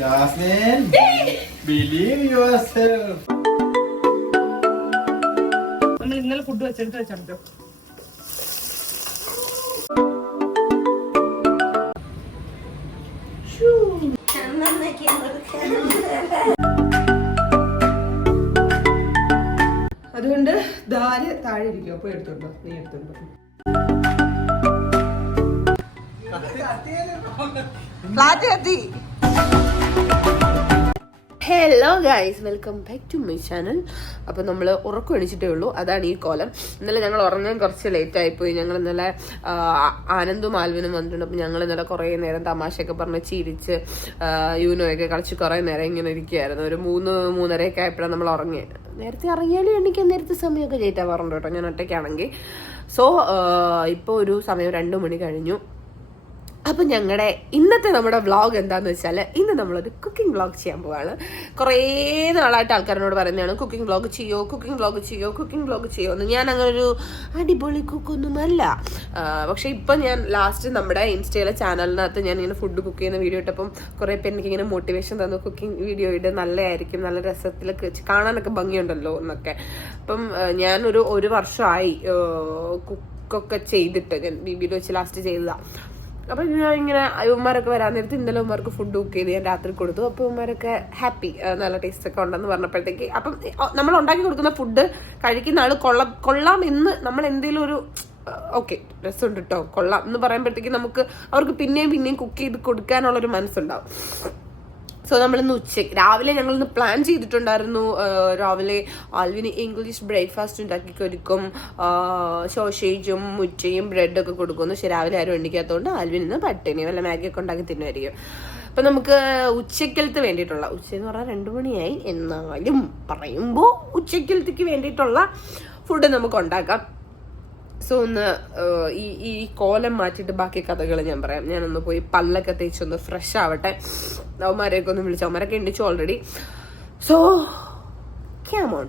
Jasmine, believe yourself. നമ്മൾ ഇന്നലെ food വെച്ചെടുത്ത് വെച്ചോ. അതുകൊണ്ട് ദാല് താഴെ ഇരിക്കും. അപ്പൊ എടുത്തോണ്ടോ, നീ എടുത്തോണ്ടോ. ഫ്ലാറ്റ് കത്തി. Hello guys, welcome back to my channel. അപ്പോൾ നമ്മൾ ഉറക്കം എണിച്ചിട്ടേ ഉള്ളൂ. അതാണ് ഈ കോലം. ഇന്നലെ ഞങ്ങൾ ഉറങ്ങാൻ കുറച്ച് ലേറ്റ് ആയിപ്പോയി. ഞങ്ങൾ ഇന്നലെ ആനന്ദും ആൽവിനും വന്നിട്ടുണ്ട്. അപ്പോൾ ഞങ്ങൾ ഇന്നലെ കുറേ നേരം തമാശയൊക്കെ പറഞ്ഞ് ചിരിച്ച് യൂനോയൊക്കെ കളിച്ച് കുറേ നേരം ഇങ്ങനെ ഇരിക്കുകയായിരുന്നു. ഒരു 3-3:30 ആയപ്പോഴാണ് നമ്മൾ ഉറങ്ങിയത്. നേരത്തെ ഇറങ്ങിയാലും എണ്ണിക്കാൻ നേരത്തെ സമയമൊക്കെ ലേറ്റ് ആവാറുണ്ട് കേട്ടോ, ഞാൻ ഒറ്റയ്ക്കാണെങ്കിൽ. സോ ഇപ്പോൾ ഒരു സമയം 2 മണി കഴിഞ്ഞു. അപ്പം ഇന്നത്തെ നമ്മുടെ വ്ളോഗ് എന്താണെന്ന് വെച്ചാൽ, ഇന്ന് നമ്മളൊരു കുക്കിംഗ് വ്ളോഗ് ചെയ്യാൻ പോവാണ്. കുറേ നാളായിട്ട് ആൾക്കാരോട് പറയുന്നതാണ് കുക്കിംഗ് വ്ളോഗ് ചെയ്യോ എന്ന്. ഞാൻ അങ്ങനെ ഒരു അടിപൊളി കുക്കൊന്നുമല്ല. പക്ഷേ ഇപ്പം ഞാൻ ലാസ്റ്റ് നമ്മുടെ ഇൻസ്റ്റയിലെ ചാനലിനകത്ത് ഞാൻ ഇങ്ങനെ ഫുഡ് കുക്ക് ചെയ്യുന്ന വീഡിയോ ഇട്ടപ്പം കുറേ പേര് എനിക്കിങ്ങനെ മോട്ടിവേഷൻ തന്നു, കുക്കിംഗ് വീഡിയോ ഇട്ട് നല്ലതായിരിക്കും, നല്ല രസത്തിലൊക്കെ കാണാനൊക്കെ ഭംഗിയുണ്ടല്ലോ എന്നൊക്കെ. അപ്പം ഞാനൊരു 1 വർഷമായി കുക്കൊക്കെ ചെയ്തിട്ട്. ഞാൻ ബിബിയിൽ വെച്ച് ലാസ്റ്റ് ചെയ്തതാണ്. അപ്പം ഞാൻ ഇങ്ങനെ ഉമ്മാരൊക്കെ വരാൻ നേരത്ത് ഇന്നലെ ഉമ്മാർക്ക് ഫുഡ് കുക്ക് ചെയ്ത് ഞാൻ രാത്രി കൊടുത്തു. അപ്പോൾ ഉമ്മാരൊക്കെ ഹാപ്പി, നല്ല ടേസ്റ്റ് ഒക്കെ ഉണ്ടെന്ന് പറഞ്ഞപ്പോഴത്തേക്ക്, അപ്പം നമ്മൾ ഉണ്ടാക്കി കൊടുക്കുന്ന ഫുഡ് കഴിക്കുന്ന ആൾ കൊള്ളാം എന്ന് നമ്മൾ എന്തെങ്കിലും ഒരു ഓക്കെ രസമുണ്ട് കേട്ടോ, കൊള്ളാം എന്ന് പറയുമ്പോഴത്തേക്ക് നമുക്ക് അവർക്ക് പിന്നെയും കുക്ക് ചെയ്ത് കൊടുക്കാനുള്ളൊരു മനസ്സുണ്ടാവും. സോ നമ്മളിന്ന് രാവിലെ ഞങ്ങളിന്ന് പ്ലാൻ ചെയ്തിട്ടുണ്ടായിരുന്നു. രാവിലെ ആൽവിന് ഇംഗ്ലീഷ് ബ്രേക്ക്ഫാസ്റ്റ് ഉണ്ടാക്കി കൊടുക്കും, സോസേജും മുച്ചയും ബ്രെഡൊക്കെ കൊടുക്കുന്നു. പക്ഷെ രാവിലെ ആരും എണ്ണിക്കാത്തതുകൊണ്ട് ആൽവിന് ഇന്ന് പട്ടിണി വല്ല മാഗിയൊക്കെ ഉണ്ടാക്കി തിന്നുമായിരിക്കും. അപ്പം നമുക്ക് ഉച്ചക്കലത്ത് വേണ്ടിയിട്ടുള്ള, ഉച്ചയെന്ന് പറഞ്ഞാൽ 2 മണിയായി എന്നാലും പറയുമ്പോൾ ഉച്ചക്കലത്തേക്ക് വേണ്ടിയിട്ടുള്ള ഫുഡ് നമുക്ക് ഉണ്ടാക്കാം. സോ ഒന്ന് ഈ കോലം മാറ്റിയിട്ട് ബാക്കി കഥകൾ ഞാൻ പറയാം. ഞാനൊന്ന് പോയി പല്ലൊക്കെ തേച്ചൊന്ന് ഫ്രഷ് ആവട്ടെ. അവന്മാരെയൊക്കെ ഒന്ന് വിളിച്ചു, അവന്മാരൊക്കെ എണ്ണിച്ചു ഓൾറെഡി. So come on.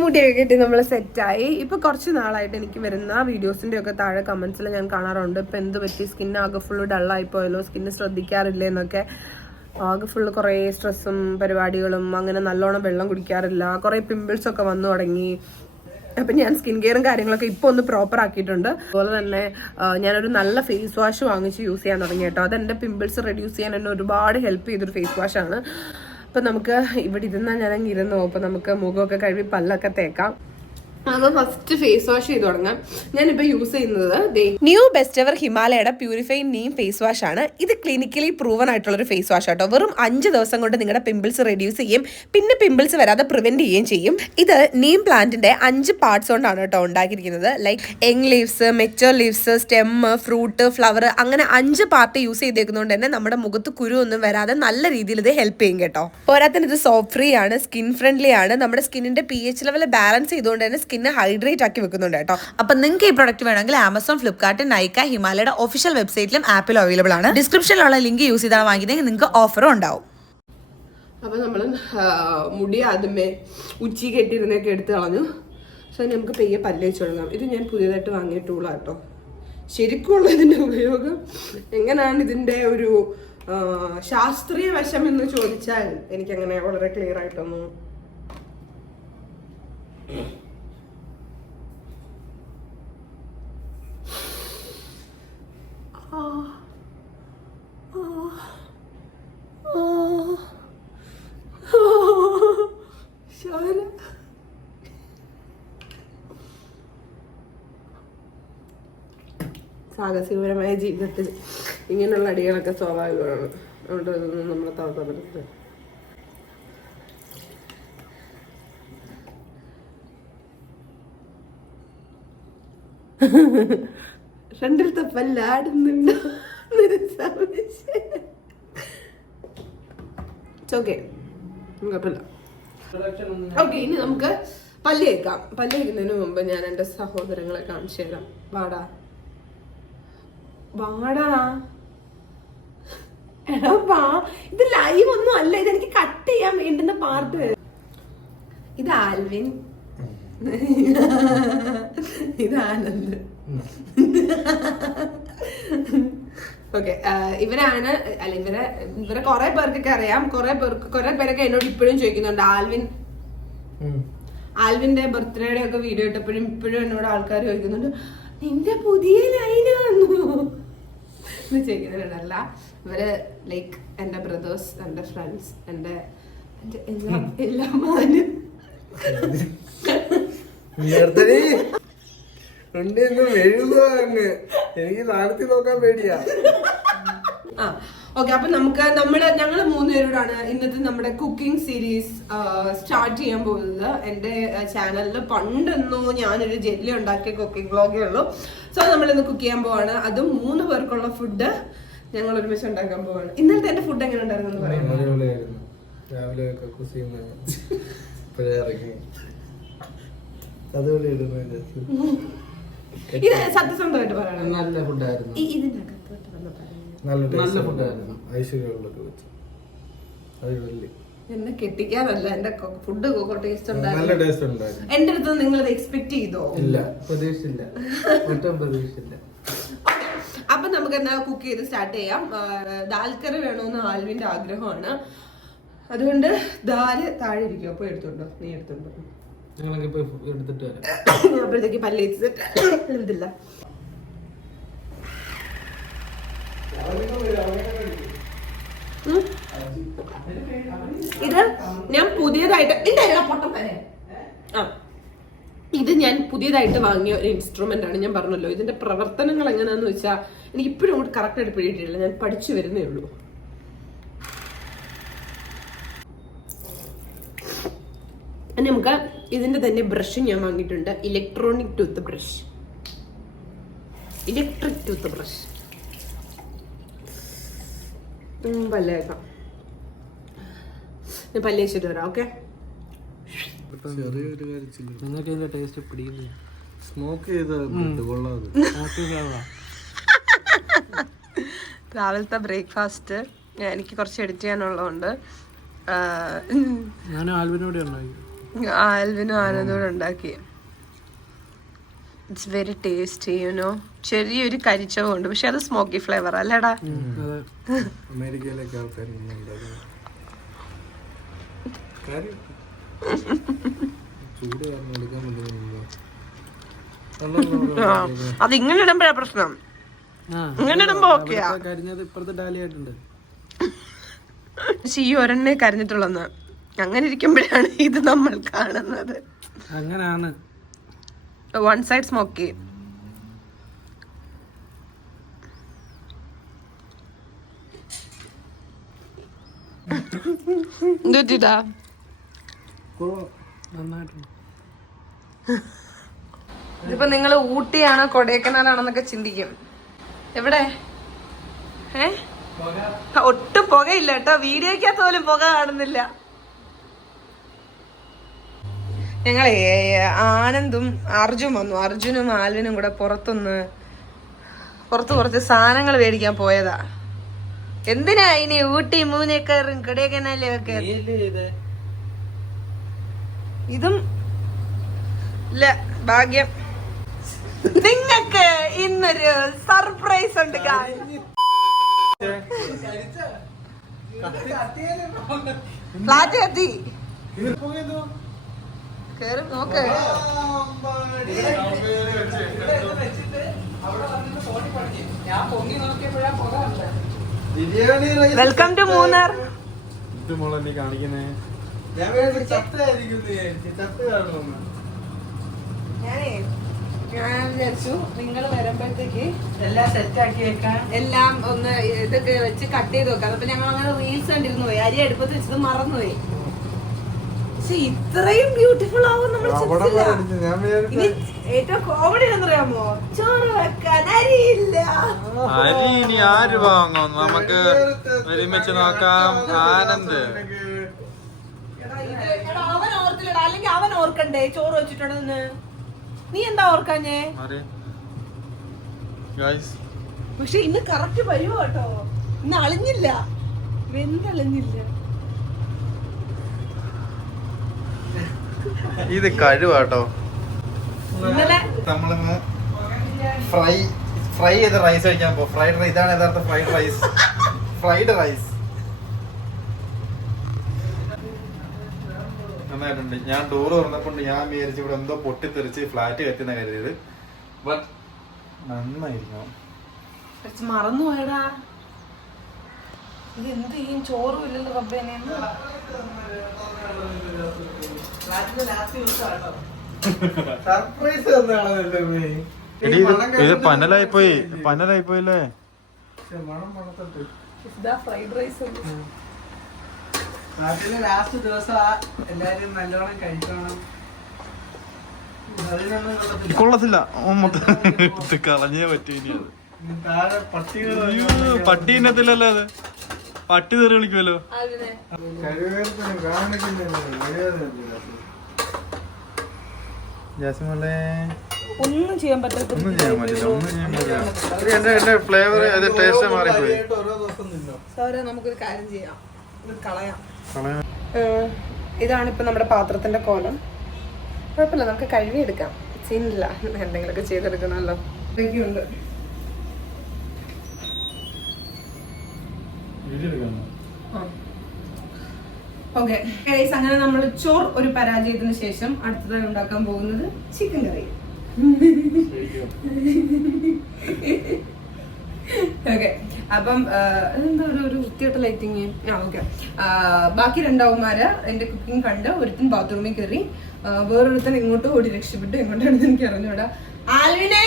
മുടിയൊക്കെ കെട്ടി നമ്മൾ സെറ്റായി. ഇപ്പൊ കുറച്ച് നാളായിട്ട് എനിക്ക് വരുന്ന വീഡിയോസിന്റെ ഒക്കെ താഴെ കമന്റ്സിൽ ഞാൻ കാണാറുണ്ട്, ഇപ്പൊ എന്ത് പറ്റി, സ്കിൻ ആകെ ഫുള്ള് ഡള്ളായി പോയല്ലോ, സ്കിന്ന് ശ്രദ്ധിക്കാറില്ല എന്നൊക്കെ. ആകെ ഫുള്ള് കുറേ സ്ട്രെസ്സും പരിപാടികളും, അങ്ങനെ നല്ലോണം വെള്ളം കുടിക്കാറില്ല, കുറേ പിമ്പിൾസ് ഒക്കെ വന്നു തുടങ്ങി. അപ്പം ഞാൻ സ്കിൻ കെയറും കാര്യങ്ങളൊക്കെ ഇപ്പോൾ ഒന്ന് പ്രോപ്പർ ആക്കിയിട്ടുണ്ട്. അതുപോലെ തന്നെ ഞാനൊരു നല്ല ഫേസ് വാഷ് വാങ്ങിച്ച് യൂസ് ചെയ്യാൻ തുടങ്ങി കേട്ടോ. അതെൻ്റെ പിമ്പിൾസ് റെഡ്യൂസ് ചെയ്യാൻ എന്നെ ഒരുപാട് ഹെൽപ്പ് ചെയ്തൊരു ഫേസ് വാഷാണ്. അപ്പം നമുക്ക് ഇവിടെ ഇരുന്നാൽ ഞാനങ്ങ് ഇരുന്നു. അപ്പം നമുക്ക് മുഖമൊക്കെ കഴുകി പല്ലൊക്കെ തേക്കാം. അത് ഫസ്റ്റ് ഫേസ് വാഷ് ചെയ്ത് തുടങ്ങാം. ഞാനിപ്പോൾ യൂസ് ചെയ്യുന്നത് ന്യൂ ബെസ്റ്റ് എവർ ഹിമാലയയുടെ പ്യൂരിഫൈങ് നീം ഫേസ് വാഷ് ആണ്. ഇത് ക്ലിനിക്കലി പ്രൂവൻ ആയിട്ടുള്ളൊരു ഫേസ് വാഷ് ആട്ടോ. വെറും 5 ദിവസം കൊണ്ട് നിങ്ങളുടെ പിമ്പിൾസ് റെഡ്യൂസ് ചെയ്യും, പിന്നെ പിമ്പിൾസ് വരാതെ പ്രിവെന്റ് ചെയ്യുകയും ചെയ്യും. ഇത് നീം പ്ലാന്റിന്റെ 5 പാർട്സ് കൊണ്ടാണ് കേട്ടോ ഉണ്ടാക്കിയിരിക്കുന്നത്. Like young leaves, mature leaves, stem, fruit, flower, അങ്ങനെ 5 പാർട്ട് യൂസ് ചെയ്തേക്കുന്നതുകൊണ്ട് തന്നെ നമ്മുടെ മുഖത്ത് കുരു ഒന്നും വരാതെ നല്ല രീതിയിൽ ഇത് ഹെൽപ്പ് ചെയ്യും കേട്ടോ. പോരാത്തന്നെ ഇത് സോപ്പ് ഫ്രീ ആണ്, സ്കിൻ ഫ്രണ്ട്ലി ആണ്, നമ്മുടെ സ്കിന്നിന്റെ pH ലെവൽ ബാലൻസ് ചെയ്തുകൊണ്ട് തന്നെ സ്കിന്നെ ഹൈഡ്രേറ്റ് ആക്കി വെക്കുന്നുണ്ട് കേട്ടോ. അപ്പൊ നിങ്ങൾക്ക് ഈ പ്രൊഡക്റ്റ് വേണമെങ്കിൽ ആമസോൺ, ഫ്ലിപ്കാർട്ട്, നൈക്ക, ഹിമാലയുടെ ഒഫീഷ്യൽ വെബ്സൈറ്റിലും ആപ്പിലും അവൈലബിൾ ആണ്. ഡിസ്ക്രിപ്ഷനിലുള്ള ലിങ്ക് യൂസ് ചെയ്താണ് വാങ്ങിയതെങ്കിൽ നിങ്ങൾക്ക് ഓഫറും ഉണ്ടാവും. അപ്പൊ നമ്മൾ മുടി ആദ്യമേ ഉച്ചി കെട്ടിയിരുന്നൊക്കെ എടുത്ത് കളഞ്ഞു. സോ നമുക്ക് പെയ്യെ പല്ല് വെച്ച് തുടങ്ങാം. ഇത് ഞാൻ പുതിയതായിട്ട് വാങ്ങിയ ടൂളാണ് കേട്ടോ. ശരിക്കുള്ള ഇതിന്റെ ഉപയോഗം എങ്ങനെയാണ്, ഇതിന്റെ ഒരു ശാസ്ത്രീയ വശം എന്ന് ചോദിച്ചാൽ എനിക്കങ്ങനെ വളരെ ക്ലിയർ ആയിട്ടൊന്നും സാഹസികപരമായ ജീവിതത്തിൽ ഇങ്ങനെയുള്ള അടികളൊക്കെ സ്വാഭാവികമാണ്. അതുകൊണ്ട് ഇതൊന്നും നമ്മളെ തളർത്താൻ പറ്റില്ല. രണ്ടിലത്തെ പല്ലാടുന്നുണ്ടോ? ഓക്കെ, ഇനി നമുക്ക് പല്ല് കേൾക്കാം. പല്ല് കേൾക്കുന്നതിന് മുമ്പ് ഞാൻ എൻ്റെ സഹോദരങ്ങളെ കാണിച്ചു തരാം. വാടാ എടാ, ഇത് ലൈവ് ഒന്നും അല്ല, ഇതെനിക്ക് കട്ട് ചെയ്യാൻ വേണ്ടുന്ന പാർട്ട്. ഇത് ആൽവിൻ, ഇത് ആനന്ദ്. ഓക്കെ, ഇവരാണ് അല്ല ഇവരെ കുറെ പേർക്കൊക്കെ അറിയാം. കുറെ പേരൊക്കെ എന്നോട് ഇപ്പോഴും ചോദിക്കുന്നുണ്ട്. ആൽവിന്റെ ബർത്ത്ഡേയുടെ ഒക്കെ വീഡിയോ ഇട്ടപ്പോഴും ഇപ്പോഴും എന്നോട് ആൾക്കാർ ചോദിക്കുന്നുണ്ട്, നിന്റെ പുതിയ ലൈന് വന്നു എന്ന് ചോദിക്കുന്നുണ്ടല്ല. ഇവര് ലൈക്ക് എന്റെ ബ്രദേഴ്സ്, എന്റെ ഫ്രണ്ട്സ്, എന്റെ എല്ലാം മാനും. എനിക്ക് നാളത്തെ നോക്കാൻ പേടിയാ. ഓക്കെ, അപ്പൊ ഞങ്ങള് 3 പേരോടാണ് ഇന്നത്തെ നമ്മുടെ കുക്കിംഗ് സീരീസ് സ്റ്റാർട്ട് ചെയ്യാൻ പോകുന്നത്. എന്റെ ചാനലിൽ പണ്ടെന്നോ ഞാനൊരു ജെല്ലി ഉണ്ടാക്കിയ കുക്കിംഗ് വ്ളോഗേ ഉള്ളൂ. സോ നമ്മളിന്ന് കുക്ക് ചെയ്യാൻ പോവാണ്. അതും 3 പേർക്കുള്ള ഫുഡ് ഞങ്ങൾ ഒരുമിച്ച് ഉണ്ടാക്കാൻ പോവാണ്. ഇന്നലത്തെ എന്റെ ഫുഡ് എങ്ങനെ ഉണ്ടായിരുന്നു പറയാം. രാവിലെ ഇത് സത്യസന്ധമായിട്ട് പറയണം, നല്ല ഫുഡായിരുന്നു. ഇതിനകത്തോട്ട് വന്ന് പറയാം, നല്ല ഫുഡായിരുന്നു. ഐശ്വര്യമുള്ളൊക്കെ വെച്ച് എന്നെ കെട്ടിക്കാനല്ല, എന്റെ ഫുഡ് ടേസ്റ്റ് നല്ല ടേസ്റ്റ് ഉണ്ടായിരുന്നു. എന്റെ അടുത്ത് നിങ്ങൾ എക്സ്പെക്ട് ചെയ്തോ? ഇല്ല, പ്രതീക്ഷിച്ചില്ല. പ്രതീക്ഷിച്ചില്ല. അപ്പൊ നമുക്ക് എന്താ കുക്ക് ചെയ്ത് സ്റ്റാർട്ട് ചെയ്യാം. ദാൽക്കറി വേണമെന്ന് ആൽവിന്റെ ആഗ്രഹമാണ്. അതുകൊണ്ട് ദാല് താഴെ ഇരിക്കും. അപ്പൊ എടുത്തോണ്ടോ, നീ എടുത്തോണ്ടോ. അപ്പോഴത്തേക്ക് പല്ലേച്ച് എഴുതില്ല. ഇത് ഞാൻ പുതിയതായിട്ട് ഞാൻ പുതിയതായിട്ട് വാങ്ങിയ ഒരു ഇൻസ്ട്രുമെന്റ് ആണ്. ഞാൻ പറഞ്ഞല്ലോ, ഇതിന്റെ പ്രവർത്തനങ്ങൾ എങ്ങനെയാന്ന് വെച്ചാൽ എനിക്ക് ഇപ്പോഴും അങ്ങോട്ട് കറക്റ്റ് ആയിട്ട് പിടിയിട്ടില്ല. ഞാൻ പഠിച്ചു വരുന്നേ ഉള്ളൂ. നമുക്ക് ഇതിന്റെ തന്നെ ബ്രഷ് ഞാൻ വാങ്ങിയിട്ടുണ്ട്. Electric toothbrush. പല്ലേക്കാം. ഞാൻ പല്ലേച്ചിട്ട് വരാം. ഓക്കെ, ചെറിയൊരു കാര്യത്തില്ല. നിങ്ങൾക്ക് ഇതിന്റെ ടേസ്റ്റ് പിടിയില്ല. സ്മോക്ക് ചെയ്ത കൊള്ളാതെ. രാവിലത്തെ ബ്രേക്ക്ഫാസ്റ്റ് എനിക്ക് കുറച്ച് എഡിറ്റ് ചെയ്യാനുള്ളതുകൊണ്ട് ഞാൻ ആൽവിനും ആനന്ദോടെ ഉണ്ടാക്കി. It's very tasty, you know. ചെറിയൊരു കരിച്ചവുണ്ട്, പക്ഷെ അത് സ്മോക്കി ഫ്ലേവർ അല്ലേടാ. അമേരിക്കയിലൊക്കെ ആൾക്കാർ അത് ഇങ്ങനെ ഇടുമ്പോഴാ പ്രശ്നം. ഇങ്ങനെ ഇടുമ്പോ ഓക്കെയാ. പക്ഷെ ഈ ഒരെണ്ണേ കരഞ്ഞിട്ടുള്ളന്ന്. അങ്ങനെ ഇരിക്കുമ്പോഴാണ് ഇത് നമ്മൾ കാണുന്നത്. അങ്ങനാണ്. One side smoky. എന്തുപറ്റിട്ടാ? ഇതിപ്പോ നിങ്ങള് ഊട്ടിയാണോ കൊടൈക്കനാലാണെന്നൊക്കെ ചിന്തിക്കും. എവിടെ? ഒട്ടും പുകയില്ല കേട്ടോ. വീഡിയോക്കകത്ത് പോലും പുക കാണുന്നില്ല. ഞങ്ങളെ ആനന്ദും അർജുനും വന്നു. അർജുനും ആൽവിനും കൂടെ പുറത്ത് കുറച്ച് സാധനങ്ങൾ മേടിക്കാൻ പോയതാ. എന്തിനാ ഇനി ഊട്ടി മൂന്നേക്കറും കൊടൈക്കനാലും ഒക്കെ? ഇതും ഇല്ല. ഭാഗ്യം. നിങ്ങൾക്ക് ഇന്നൊരു സർപ്രൈസ് ഉണ്ട്. ഫ്ലാറ്റ് കത്തി കേറി നോക്ക്. Welcome to Munnar. ഞാൻ വിചാരിച്ചു നിങ്ങൾ വരുമ്പോഴത്തേക്ക് എല്ലാം സെറ്റ് ആക്കി വെക്കാം, എല്ലാം ഒന്ന് ഇതൊക്കെ വെച്ച് കട്ട് ചെയ്ത് വെക്കാം. അപ്പൊ ഞങ്ങൾ അങ്ങനെ റീൽസ് കണ്ടിരുന്നു പോയി. അരി അടുപ്പത്ത് വെച്ചത് മറന്നുപോയി. പക്ഷെ ഇത്രയും ബ്യൂട്ടിഫുൾ ആവും നമ്മൾ ചിന്തിച്ചില്ല. ഏറ്റവും കോമഡി എന്നറിയാമോ? ചോറ് വെക്കാൻ അരിയില്ല. അരി ഇനി ആര് വാങ്ങും? നമുക്ക് ഒരുമിച്ച് നോക്കാം. ആനന്ദ് അവൻ ഓർത്തില്ലടാ, അല്ലെങ്കിൽ അവൻ ഓർക്കണ്ടേ ചോറ് വെച്ചിട്ടുണ്ടെന്ന്? നീ എന്താ ഓർക്കാഞ്ഞേ? പക്ഷെ ഇന്ന് കറക്റ്റ് വരുവോ കേട്ടോ. ഇന്ന് അളിഞ്ഞില്ല, വെന്തളിഞ്ഞില്ല. ഇത് കഴിവാട്ടോ. ഇന്നലെ നമ്മള് ഫ്രൈ ഫ്രൈ ചെയ്ത റൈസ് കഴിക്കാൻ പോ. ഫ്രൈഡ് റൈസ് ഇതാണ് യഥാർത്ഥ ഫ്രൈഡ് റൈസ്. ഫ്രൈഡ് റൈസ് നന്നായിട്ടുണ്ട്. ഞാൻ ഡോറ് തുറന്നപ്പോൾ ഞാൻ വിചാരിച്ചു ഇവിടെ എന്തോ പൊട്ടിത്തെറിച്ച് ഫ്ലാറ്റ് കത്തുന്ന കരുതിയത്. ബട്ട് നന്നായിരുന്നു. മറന്നു പോയടാ. ഇത് എന്ത് ചെയ്യും? ചോറും ഇല്ലല്ലോ റബ്ബേനെ. സർപ്രൈസ് ഇത് പനലായി പോയില്ലേ? ഫ്രൈഡ് റൈസ് നാട്ടിലെ ലാസ്റ്റ് ദിവസം എല്ലാരും നല്ലോണം കഴിക്കണം. കൊള്ളത്തില്ല. കളഞ്ഞേ പറ്റൂ. ഇനി അത് പട്ടീനത്തില്ലല്ലോ. അത് പട്ടി തെറി കളിക്കുമല്ലോ. ജാസ്മിനെ ഒന്നും ചെയ്യാൻ പറ്റില്ല. എന്റെ ഫ്ലേവർ ടേസ്റ്റ് മാറിപ്പോയി. നമുക്കൊരു കാര്യം ചെയ്യാം, കളയാം. ഇതാണ് ഇപ്പൊ നമ്മുടെ പാത്രത്തിന്റെ കോലം. കുഴപ്പമില്ല, നമുക്ക് കഴുകിയെടുക്കാം. സീനില്ല, എന്തെങ്കിലുമൊക്കെ ചെയ്തെടുക്കണമല്ലോ. ഇതൊക്കെയുണ്ട്. ഓക്കെ ഗൈസ്, അങ്ങനെ നമ്മൾ ചോറ് ഒരു പരാജയത്തിന് ശേഷം അടുത്തതായി ഉണ്ടാക്കാൻ പോകുന്നത് ചിക്കൻ കറി. ഓക്കെ, അപ്പം എന്താ ഒരു വൃത്തിയായിട്ട് ലൈറ്റിങ്. ഓക്കെ, ബാക്കി രണ്ടാവുമാര് എന്റെ കുക്കിംഗ് കണ്ട് ഒരുത്തൻ ബാത്റൂമിൽ കയറി, വേറൊരുത്തൻ ഇങ്ങോട്ട് ഓടി രക്ഷപ്പെട്ടു. എങ്ങോട്ടാണെന്ന് എനിക്ക് അറിഞ്ഞൂടാ. ആൽവിനെ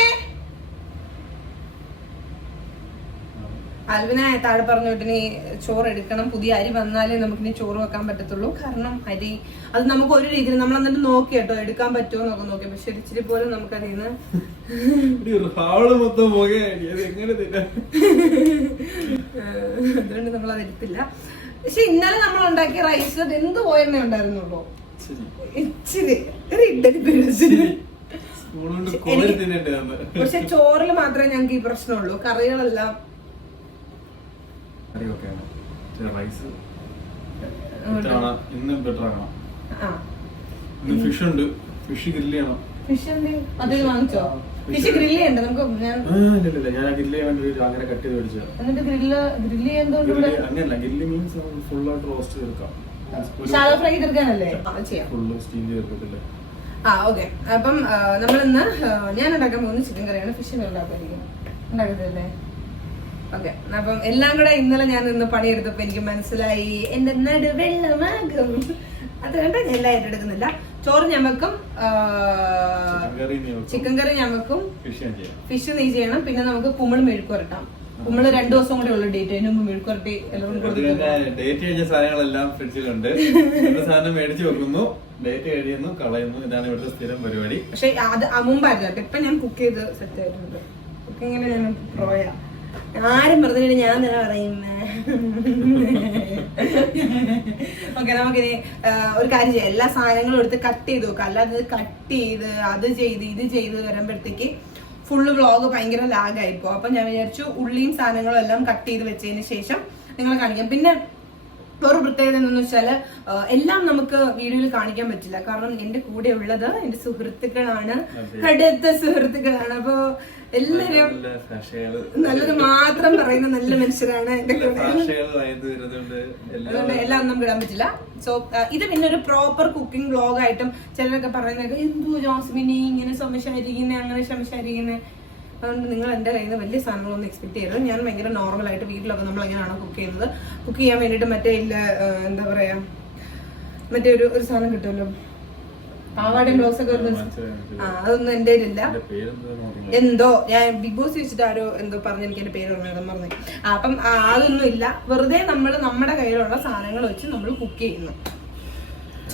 താഴെ പറഞ്ഞു വിട്ടിനി ചോറ് എടുക്കണം. പുതിയ അരി വന്നാലേ നമുക്കിനി ചോറ് വെക്കാൻ പറ്റത്തുള്ളൂ. കാരണം അരി അത് നമുക്ക് ഒരു രീതിയിൽ നമ്മൾ എന്നിട്ട് നോക്കി കേട്ടോ എടുക്കാൻ പറ്റുമോ എന്നൊക്കെ നോക്കി. പക്ഷെ ഇച്ചിരി പോലും നമുക്കറിയുന്ന അതുകൊണ്ട് നമ്മൾ അത് എടുത്തില്ല. പക്ഷെ ഇന്നലെ നമ്മൾ ഉണ്ടാക്കിയ റൈസ് എന്ത് പോയെന്നേ ഉണ്ടായിരുന്നുള്ളൂ. ഇച്ചിരി പക്ഷെ ചോറിൽ മാത്രമേ ഞങ്ങൾക്ക് ഈ പ്രശ്നമുള്ളൂ. കറികളെല്ലാം ഫിഷ് ഉണ്ട്. ഫിഷ് ഗ്രില്ല് ചെയ്യണം. അതിൽ വാങ്ങിച്ചോ? ഫിഷ് ഗ്രില്ല് ചെയ്യണ്ട നമുക്ക്. ഞാൻ ഗ്രില്ല് ചെയ്യാൻ വേണ്ടി അങ്ങനെ കട്ട് ചെയ്ത് മേടിച്ചത്. എന്നിട്ട് ഗ്രില്ല് ചെയ്യുന്നതുകൊണ്ട് അങ്ങനെയല്ല, ഗ്രില്ല് മീൻസ് ഫുൾ ആയിട്ട് റോസ്റ്റ് ചെയ്തെടുക്കാം. ഷാലോ ഫ്രൈ ചെയ്തെടുക്കാനല്ലേ? ഫുള്ള് സ്റ്റീം ചെയ്തെടുക്കത്തില്ലേ? ഓക്കെ. അപ്പം നമ്മളിന്ന് ഞാൻ ഉണ്ടാക്കാൻ പോകുന്ന ചിക്കൻ കറിയാണ്. ഫിഷിന് ഉണ്ടാക്കാതിരിക്കും ഉണ്ടാക്കത്തില്ലേ? ഓക്കെ, അപ്പം എല്ലാം കൂടെ ഇന്നലെ ഞാൻ ഇന്ന് പണിയെടുത്തപ്പോ എനിക്ക് മനസ്സിലായി എന്റെ നടുവെള്ളമാകും. അതുകൊണ്ട് ഞാൻ എല്ലാം ഏറ്റെടുക്കുന്നില്ല. ചോറ് ഞാൻ വെക്കും, ചിക്കൻ കറി ഞാൻ വെക്കും, ഫിഷ് നീ ചെയ്യണം. പിന്നെ നമുക്ക് കുമിള് മെഴുക്ക് വരട്ടാം. കുമിള് 2 ദിവസം കൂടെ ഉള്ളു ഡേറ്റ്. അതിന് മുമ്പ് മെഴുക്ക് വരട്ടി എല്ലാം ഡേറ്റ് കഴിഞ്ഞ സാധനങ്ങളെല്ലാം ഫ്രിഡ്ജിലുണ്ട്. സാധനം മേടിച്ചു വെക്കുന്നു, ഡേറ്റ് കഴിയുന്നു, കളയുന്നു. ഇതാണ് ഇവിടുത്തെ സ്ഥിരം പരിപാടി. പക്ഷെ അത് മുമ്പായിരുന്നു. ഇപ്പൊ ഞാൻ കുക്ക് ചെയ്ത് സെറ്റ് ആയിട്ടുണ്ട്. കുക്കിങ്ങിന് ഞാൻ പ്രോയാ. ആരും പറഞ്ഞിട്ട് ഞാൻ തന്നെ പറയുന്നേ. ഓക്കെ, നമുക്കിനി ഒരു കാര്യം ചെയ്യാം. എല്ലാ സാധനങ്ങളും എടുത്ത് കട്ട് ചെയ്ത് നോക്കാം. അല്ലാതെ കട്ട് ചെയ്ത് അത് ചെയ്ത് ഇത് ചെയ്ത് വരുമ്പോഴത്തേക്ക് ഫുള്ള് വ്ളോഗ് ഭയങ്കര ലാഗായിപ്പോ. അപ്പൊ ഞാൻ വിചാരിച്ചു ഉള്ളിയും സാധനങ്ങളും എല്ലാം കട്ട് ചെയ്ത് വെച്ചതിന് ശേഷം നിങ്ങളെ കാണിക്കാം. പിന്നെ വേറെ പ്രത്യേകത എന്താണെന്ന് വെച്ചാൽ എല്ലാം നമുക്ക് വീഡിയോയിൽ കാണിക്കാൻ പറ്റില്ല. കാരണം എന്റെ കൂടെ ഉള്ളത് എന്റെ സുഹൃത്തുക്കളാണ്, അടുത്ത സുഹൃത്തുക്കളാണ്. അപ്പൊ എല്ലാരും നല്ലത് മാത്രം പറയുന്ന നല്ല മനുഷ്യരാണ് എന്റെ കൂടെ. അതുകൊണ്ട് എല്ലാം നമുക്ക് ഇടാൻ പറ്റില്ല. സോ ഇത് പിന്നെ ഒരു പ്രോപ്പർ കുക്കിംഗ് വ്ളോഗ് ആയിട്ടും ചിലരൊക്കെ പറയുന്നത് എന്തോ ജോസ്മിനി ഇങ്ങനെ സംശാരിക്കുന്നേ അങ്ങനെ സംശാരിക്കുന്നേ. അതുകൊണ്ട് നിങ്ങൾ എൻ്റെ കയ്യിൽ നിന്ന് വലിയ സാധനങ്ങളൊന്നും എക്സ്പെക്ട് ചെയ്യരുത്. ഞാൻ ഭയങ്കര നോർമലായിട്ട് വീട്ടിലൊക്കെ നമ്മൾ എങ്ങനെയാണോ കുക്ക് ചെയ്യുന്നത്, കുക്ക് ചെയ്യാൻ വേണ്ടിയിട്ട് മറ്റേ എന്താ പറയാ മറ്റേ ഒരു സാധനം കിട്ടുമല്ലോ, പാവാടയും ബ്ലൗസ് ഒക്കെ അതൊന്നും എൻ്റെ കയ്യിലില്ല. എന്തോ ഞാൻ ബിഗ് ബോസ് വെച്ചിട്ട് ആരോ എന്തോ പറഞ്ഞ് എനിക്ക് എൻ്റെ പേര് പറഞ്ഞു. അപ്പം അതൊന്നും ഇല്ല. വെറുതെ നമ്മൾ നമ്മുടെ കയ്യിലുള്ള സാധനങ്ങൾ വെച്ച് നമ്മൾ കുക്ക് ചെയ്യുന്നു.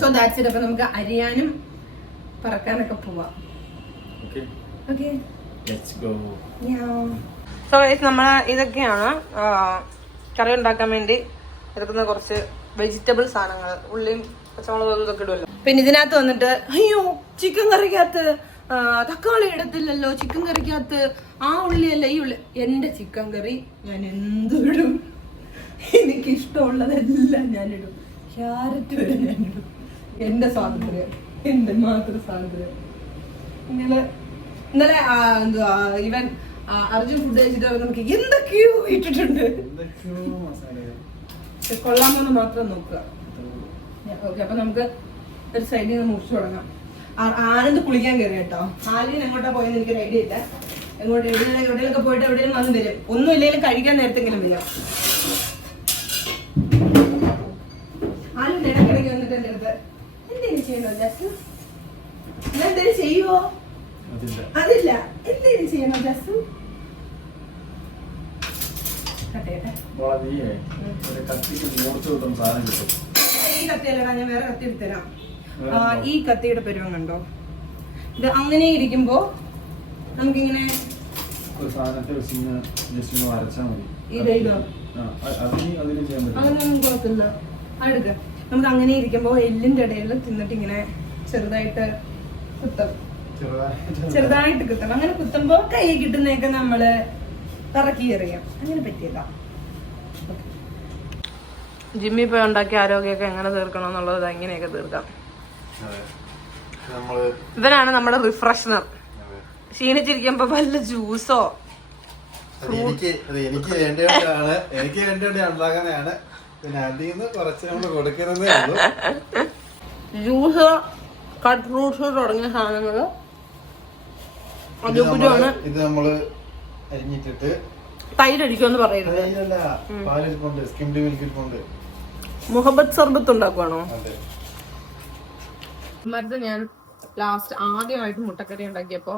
So that's it. അപ്പൊ നമുക്ക് അരിയാനും പറക്കാനൊക്കെ പോവാം. ഓക്കെ, സോ നമ്മൾ ഇതൊക്കെയാണ് കറി ഉണ്ടാക്കാൻ വേണ്ടി എടുക്കുന്ന കുറച്ച് വെജിറ്റബിൾ സാധനങ്ങൾ. ഉള്ളിയും പച്ചമുളകും ഇതൊക്കെ ഇടുമല്ലോ. പിന്നെ ഇതിനകത്ത് വന്നിട്ട് അയ്യോ ചിക്കൻ കറിക്കകത്ത് തക്കാളി ഇടത്തില്ലല്ലോ, ചിക്കൻ കറിക്കകത്ത് ആ ഉള്ളിയല്ല ഈ ഉള്ളി. എന്റെ ചിക്കൻ കറി ഞാൻ എന്തിടും, എനിക്ക് ഇഷ്ടമുള്ളതെല്ലാം ഞാനിടും. ക്യാരറ്റ് വരെ ഞാനിടും. എന്റെ സ്വാതന്ത്ര്യം, എന്റെ മാത്രം സ്വാതന്ത്ര്യം. ഇന്നലെ എന്തുവാ ഇവൻ അർജുൻ ഫുഡ് കഴിച്ചിട്ട് നമുക്ക് എന്തൊക്കെയോ ഇട്ടിട്ടുണ്ട്. കൊള്ളാമെന്ന് മാത്രം നോക്കുക. ഓക്കെ, അപ്പൊ നമുക്ക് ഒരു സൈഡിൽ നിന്ന് മുറിച്ചു തുടങ്ങാം. ആനന്ദ് കുളിക്കാൻ കയറി കേട്ടോ. ആലിന് എങ്ങോട്ടാ പോയെന്ന് എനിക്കൊരു ഐഡിയ ഇല്ല. എവിടെയെങ്കിലൊക്കെ പോയിട്ട് എവിടെയെങ്കിലും വന്ന് വരും. ഒന്നും ഇല്ലെങ്കിലും കഴിക്കാൻ നേരത്തെങ്കിലും വരും. ആലിന് ഇടയ്ക്കിടയ്ക്ക് വന്നിട്ട് എൻ്റെ അടുത്ത് എന്തെങ്കിലും ചെയ്യണോ ജാസ്? ഞാൻ എന്തെങ്കിലും ചെയ്യുവോ? അതില്ല. എന്തെങ്കിലും ചെയ്യണോ ജാസ്? ഈ കത്തിയല്ലടാ, ഞാൻ വേറെ കത്തി എടുത്തരാം. ഈ കത്തിയുടെ പരുവം കണ്ടോ? ഇത് അങ്ങനെ ഇരിക്കുമ്പോ നമുക്കിങ്ങനെ അങ്ങനെയൊന്നും കുഴപ്പമില്ല. അടുക്ക നമുക്ക് അങ്ങനെ ഇരിക്കുമ്പോ എല്ലിന്റെ ഇടയിൽ തിന്നിട്ട് ഇങ്ങനെ ചെറുതായിട്ട് കുത്തും. ചെറുതായിട്ട് കുത്തണം. അങ്ങനെ കുത്തുമ്പോ കൈ കിട്ടുന്നതൊക്കെ നമ്മള് കറക്കി എറിയാം. അങ്ങനെ പറ്റിയതാ. ജിമ്മിൽ പോയി ഉണ്ടാക്കിയ ആരോഗ്യമൊക്കെ എങ്ങനെ തീർക്കണം എന്നുള്ളത് എങ്ങനെയൊക്കെ തീർക്കാം. ഇവനാണ് നമ്മുടെ റിഫ്രഷ്നർ. ക്ഷീണിച്ചിരിക്കുമ്പോ വല്ല ജ്യൂസോ എനിക്ക് വേണ്ടിയാണ് ഉണ്ടാക്കാനാണ്. പിന്നെ അതിന്ന് കുറച്ച് നമ്മൾ കൊടുക്കുന്നതേ ഉള്ളൂ. ജ്യൂസ്, കട്ട് ഫ്രൂട്ട്സ് തുടങ്ങിയ സാധനങ്ങള് അതുകൂടിയാണ്. ഇത് നമ്മള് അരിഞ്ഞിട്ടിട്ട് തൈരടിക്കുമെന്ന് പറയുന്നത്. മുഹബത്ത് സർബത്ത് ഉണ്ടാക്കുവാണോ? മരുന്ന് ഞാൻ ലാസ്റ്റ് ആദ്യമായിട്ട് മുട്ടക്കറി ഉണ്ടാക്കിയപ്പോ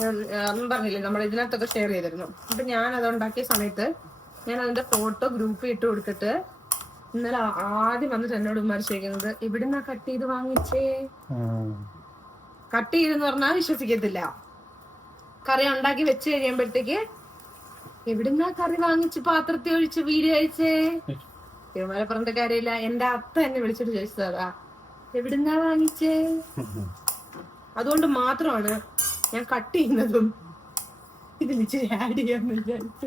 ഞാൻ പറഞ്ഞില്ലേ നമ്മുടെ ഇതിനകത്തൊക്കെ ഷെയർ ചെയ്തിരുന്നു. അപ്പൊ ഞാൻ അത് ഉണ്ടാക്കിയ സമയത്ത് ഞാൻ അതിന്റെ ഫോട്ടോ ഗ്രൂപ്പിൽ ഇട്ട് കൊടുത്തിട്ട് ഇന്നലെ ആദ്യം വന്നിട്ട് എന്നോട് വിമർശിക്കുന്നത് എവിടുന്നാ കട്ട് ചെയ്ത് വാങ്ങിച്ചേ? കട്ട് ചെയ്തെന്ന് പറഞ്ഞാൽ വിശ്വസിക്കത്തില്ല. കറി ഉണ്ടാക്കി വെച്ച് കഴിയുമ്പോഴത്തേക്ക് എവിടുന്നാ കറി വാങ്ങിച്ച് പാത്രത്തിൽ ഒഴിച്ച് വീഡിയോ അയച്ചേ? തിരുമല പറഞ്ഞ കാര്യമില്ല. എന്റെ അത്ത എന്നെ വിളിച്ചിട്ട് ചോദിച്ചതാ എവിടുന്നാ വാങ്ങിച്ചേ. അതുകൊണ്ട് മാത്രമാണ് ഞാൻ കട്ട് ചെയ്യുന്നതും ഇതിൽ ഇച്ചിരി ആഡ് ചെയ്യാന്ന് വിചാരിച്ചു.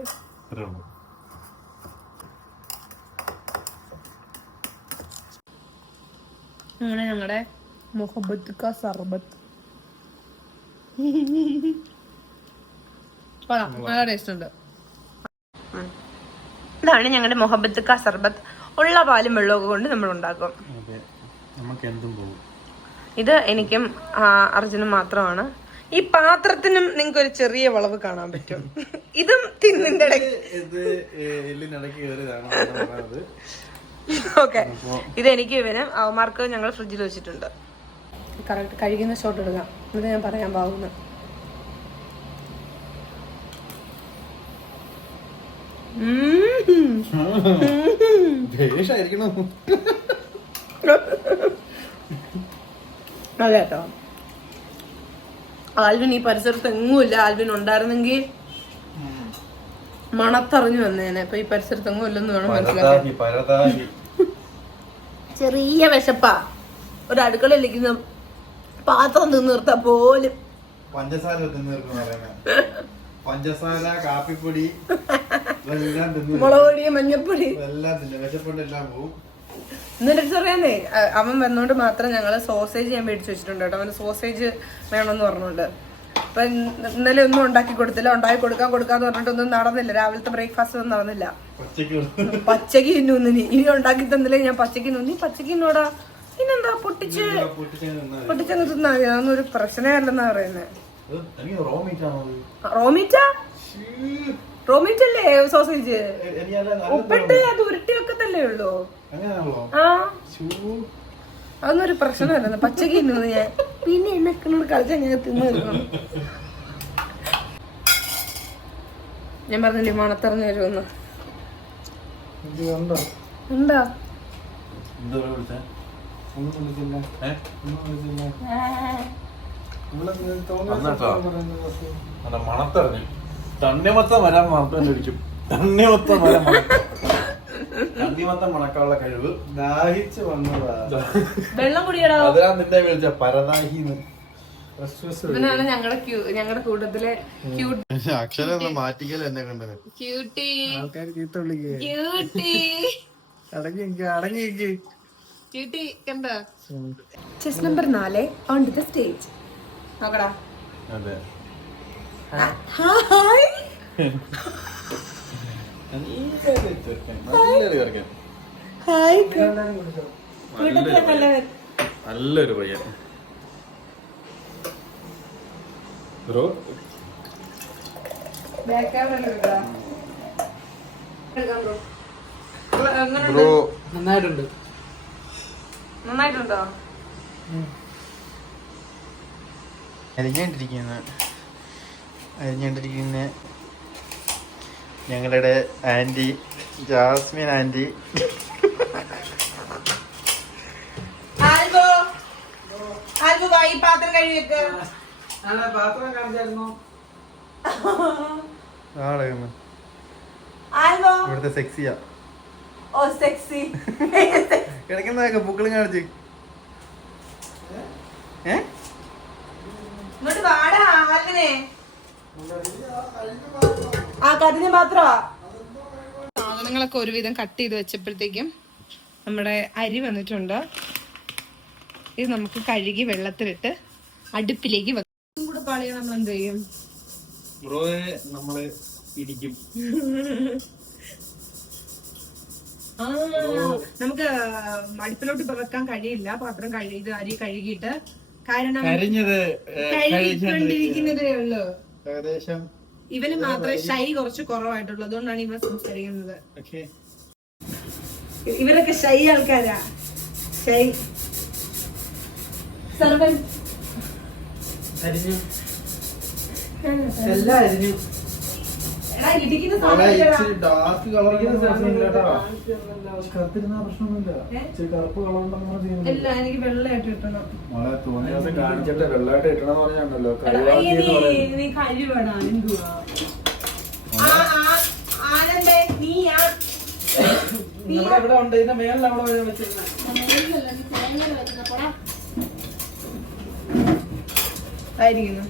അങ്ങനെ ഞങ്ങളുടെ മുഹബത്ത് കാ സർബത്ത് നല്ല ടേസ്റ്റ് ഉണ്ട്. ഇതാണ് ഞങ്ങളുടെ മുഹബത്ത് കാ സർബത്ത്. ഉള്ള പാലും വെള്ളമൊക്കെ കൊണ്ട് നമ്മൾ ഉണ്ടാക്കും. ഇത് എനിക്കും അർജുനും മാത്രമാണ്. ഈ പാത്രത്തിനും നിങ്ങൾക്ക് ഒരു ചെറിയ വളവ് കാണാൻ പറ്റും. ഇതും തിന്നിന്റെ ഓക്കെ. ഇത് എനിക്ക് ഇവന് അവന്മാർക്ക് ഞങ്ങൾ ഫ്രിഡ്ജിൽ വെച്ചിട്ടുണ്ട്. കറക്റ്റ് കഴിക്കുന്ന ഷോട്ട് എടുക്കാം. ഇത് ഞാൻ പറയാൻ പാകുന്നു. അതെ കേട്ടോ. ആൽവിൻ ഈ പരിസരത്ത് എങ്ങുമില്ല. ആൽവിൻ ഉണ്ടായിരുന്നെങ്കിൽ മണത്തറിഞ്ഞു വന്നേനെ. ഇപ്പൊ ഈ പരിസരത്ത് എങ്ങും ഇല്ലെന്ന് വേണം മനസ്സിലാക്കാൻ. ചെറിയ വിശപ്പാ. ഒരു അടുക്കളയിലിരിക്കുന്ന പാത്രം തിന്നീർത്താ പോലും പഞ്ചസാര, കാപ്പിപ്പൊടി, മുളക് പൊടി, മഞ്ഞപ്പൊടി എല്ലാം വിശപ്പൊണ്ടെല്ലാം പോവും. എന്നിട്ട് അറിയാന്നേ അവൻ വന്നോണ്ട് മാത്രം ഞങ്ങള് സോസേജ് ഞാൻ മേടിച്ചു വെച്ചിട്ടുണ്ട് കേട്ടോ. അവന് സോസേജ് വേണമെന്ന് പറഞ്ഞോണ്ട്. അപ്പൊ ഇന്നലെ ഒന്നും ഉണ്ടാക്കി കൊടുത്തില്ല. ഉണ്ടാക്കി കൊടുക്കാന്ന് പറഞ്ഞിട്ടൊന്നും നടന്നില്ല. രാവിലത്തെ ബ്രേക്ക്ഫാസ്റ്റ് ഒന്നും നടന്നില്ല. പച്ചക്ക് തിന്നൂന്നിനി. ഇനി ഉണ്ടാക്കി തന്നില്ലേ ഞാൻ പച്ചക്ക് തിന്നു. പച്ചക്ക് തിന്നോടാ. പിന്നെന്താ പൊട്ടിച്ചങ്ങ് തിന്നാ മതി. അതൊന്നും ഒരു പ്രശ്നമല്ലെന്നാ പറയുന്നത്. റോമീറ്റ് അല്ലേ സോസേജ്? ഉപ്പിട്ട് അത് ഉരുട്ടി വെക്കത്തല്ലേ ഉള്ളൂ. ആ, അതൊന്നും ഒരു പ്രശ്നമല്ലെന്ന്. പച്ചക്ക് തിന്നു ഞാൻ. പിന്നെ എന്നെ കളിച്ചാൽ ഞാൻ തിന്നു തീർക്കണം. ഞാൻ പറഞ്ഞില്ലേ മണത്തറിഞ്ഞു വരുമെന്ന്. ഉണ്ടോ? മണത്തറിഞ്ഞു. തണ്ണിമത്തം വരാൻ മണത്തടിക്കും. തണ്ണിമത്തം വരാൻ തണ്ണിമത്തം മണക്കാനുള്ള കഴിവ് ദാഹിച്ച് വന്നതാ. വെള്ളം കുടിയടാ. അതിനാ നിന്നെ വിളിച്ച പരദാഹിന്ന്. ഇവനാണ് ഞങ്ങളുടെ കൂട്ടത്തിലെ അക്ഷരം മാറ്റിക്കൽ എന്നെ കണ്ടത്. ക്യൂട്ടി കണ്ടോ? Chess number 4 on the stage. നോക്കടാ. അതെ. ഹായ് നല്ലൊരു ചെറുക്കൻ. നല്ലൊരു പയ്യൻ ബ്രോ. ബ്രോ നന്നായിട്ടുണ്ട്. നന്നായിട്ടുണ്ടോ? അരിഞ്ഞോണ്ടിരിക്കുന്ന ഞങ്ങളുടെ ആൻറ്റി ജാസ്മിൻ ആൻറ്റി. ഈ പാത്രം കഴുകി വെക്ക്. പാത്രം കാണിച്ചായിരുന്നു. ഇവിടുത്തെ സെക്സിയാ. ഓ സെക്സി. കിടക്കുന്നതൊക്കെ പൂക്കളും കാണിച്ച്. ഇങ്ങോട്ട് വാടാ ആൽവിനെ. ആ കരിഞ്ഞ പാത്രമാ. സാധനങ്ങളൊക്കെ ഒരുവിധം കട്ട് ചെയ്ത് വെച്ചപ്പോഴത്തേക്കും നമ്മുടെ അരി വന്നിട്ടുണ്ട്. ഇത് നമുക്ക് കഴുകി വെള്ളത്തിലിട്ട് അടുപ്പിലേക്ക് വെക്കും. കൂടെ പാളിയാ നമ്മൾ എന്ത് ചെയ്യും? ബ്രോയെ നമ്മള് ഇടിക്കും. നമുക്ക് അടുപ്പിലോട്ട് വെക്കാൻ കഴിയില്ല. പാത്രം കഴുകി അരി കഴുകിയിട്ട്, കാരണം കഴുകിക്കൊണ്ടിരിക്കുന്നതേ ഉള്ളൂ. ഏകദേശം ഇവന് മാത്രമേ ഷൈ കുറച്ച് കുറവായിട്ടുള്ളൂ. അതുകൊണ്ടാണ് ഇവ സംസാരിക്കുന്നത്. ഇവരൊക്കെ ഷൈ ആൾക്കാരാ. ഷൈ സർവൻ അരിഞ്ഞു എല്ലാം അരിഞ്ഞു. ഇടിക്കുന്ന ഡാർക്ക് കളർ കറുത്തിരുന്ന പ്രശ്നമൊന്നുമില്ല. കറുപ്പ് കളറുണ്ടെന്ന് ഇല്ല, എനിക്ക് വെള്ളമായിട്ട് കിട്ടണം. കാണിച്ചിട്ട് വെള്ളമായിട്ട് കിട്ടണം പറഞ്ഞാണല്ലോ. നീ കഴിവടാ. ആനന്ദേ നീയാ ഇവിടെ ഉണ്ട്. ഇതിന്റെ മേളിൽ അവിടെ വെച്ചിരുന്ന ആയിരിക്കുന്നു.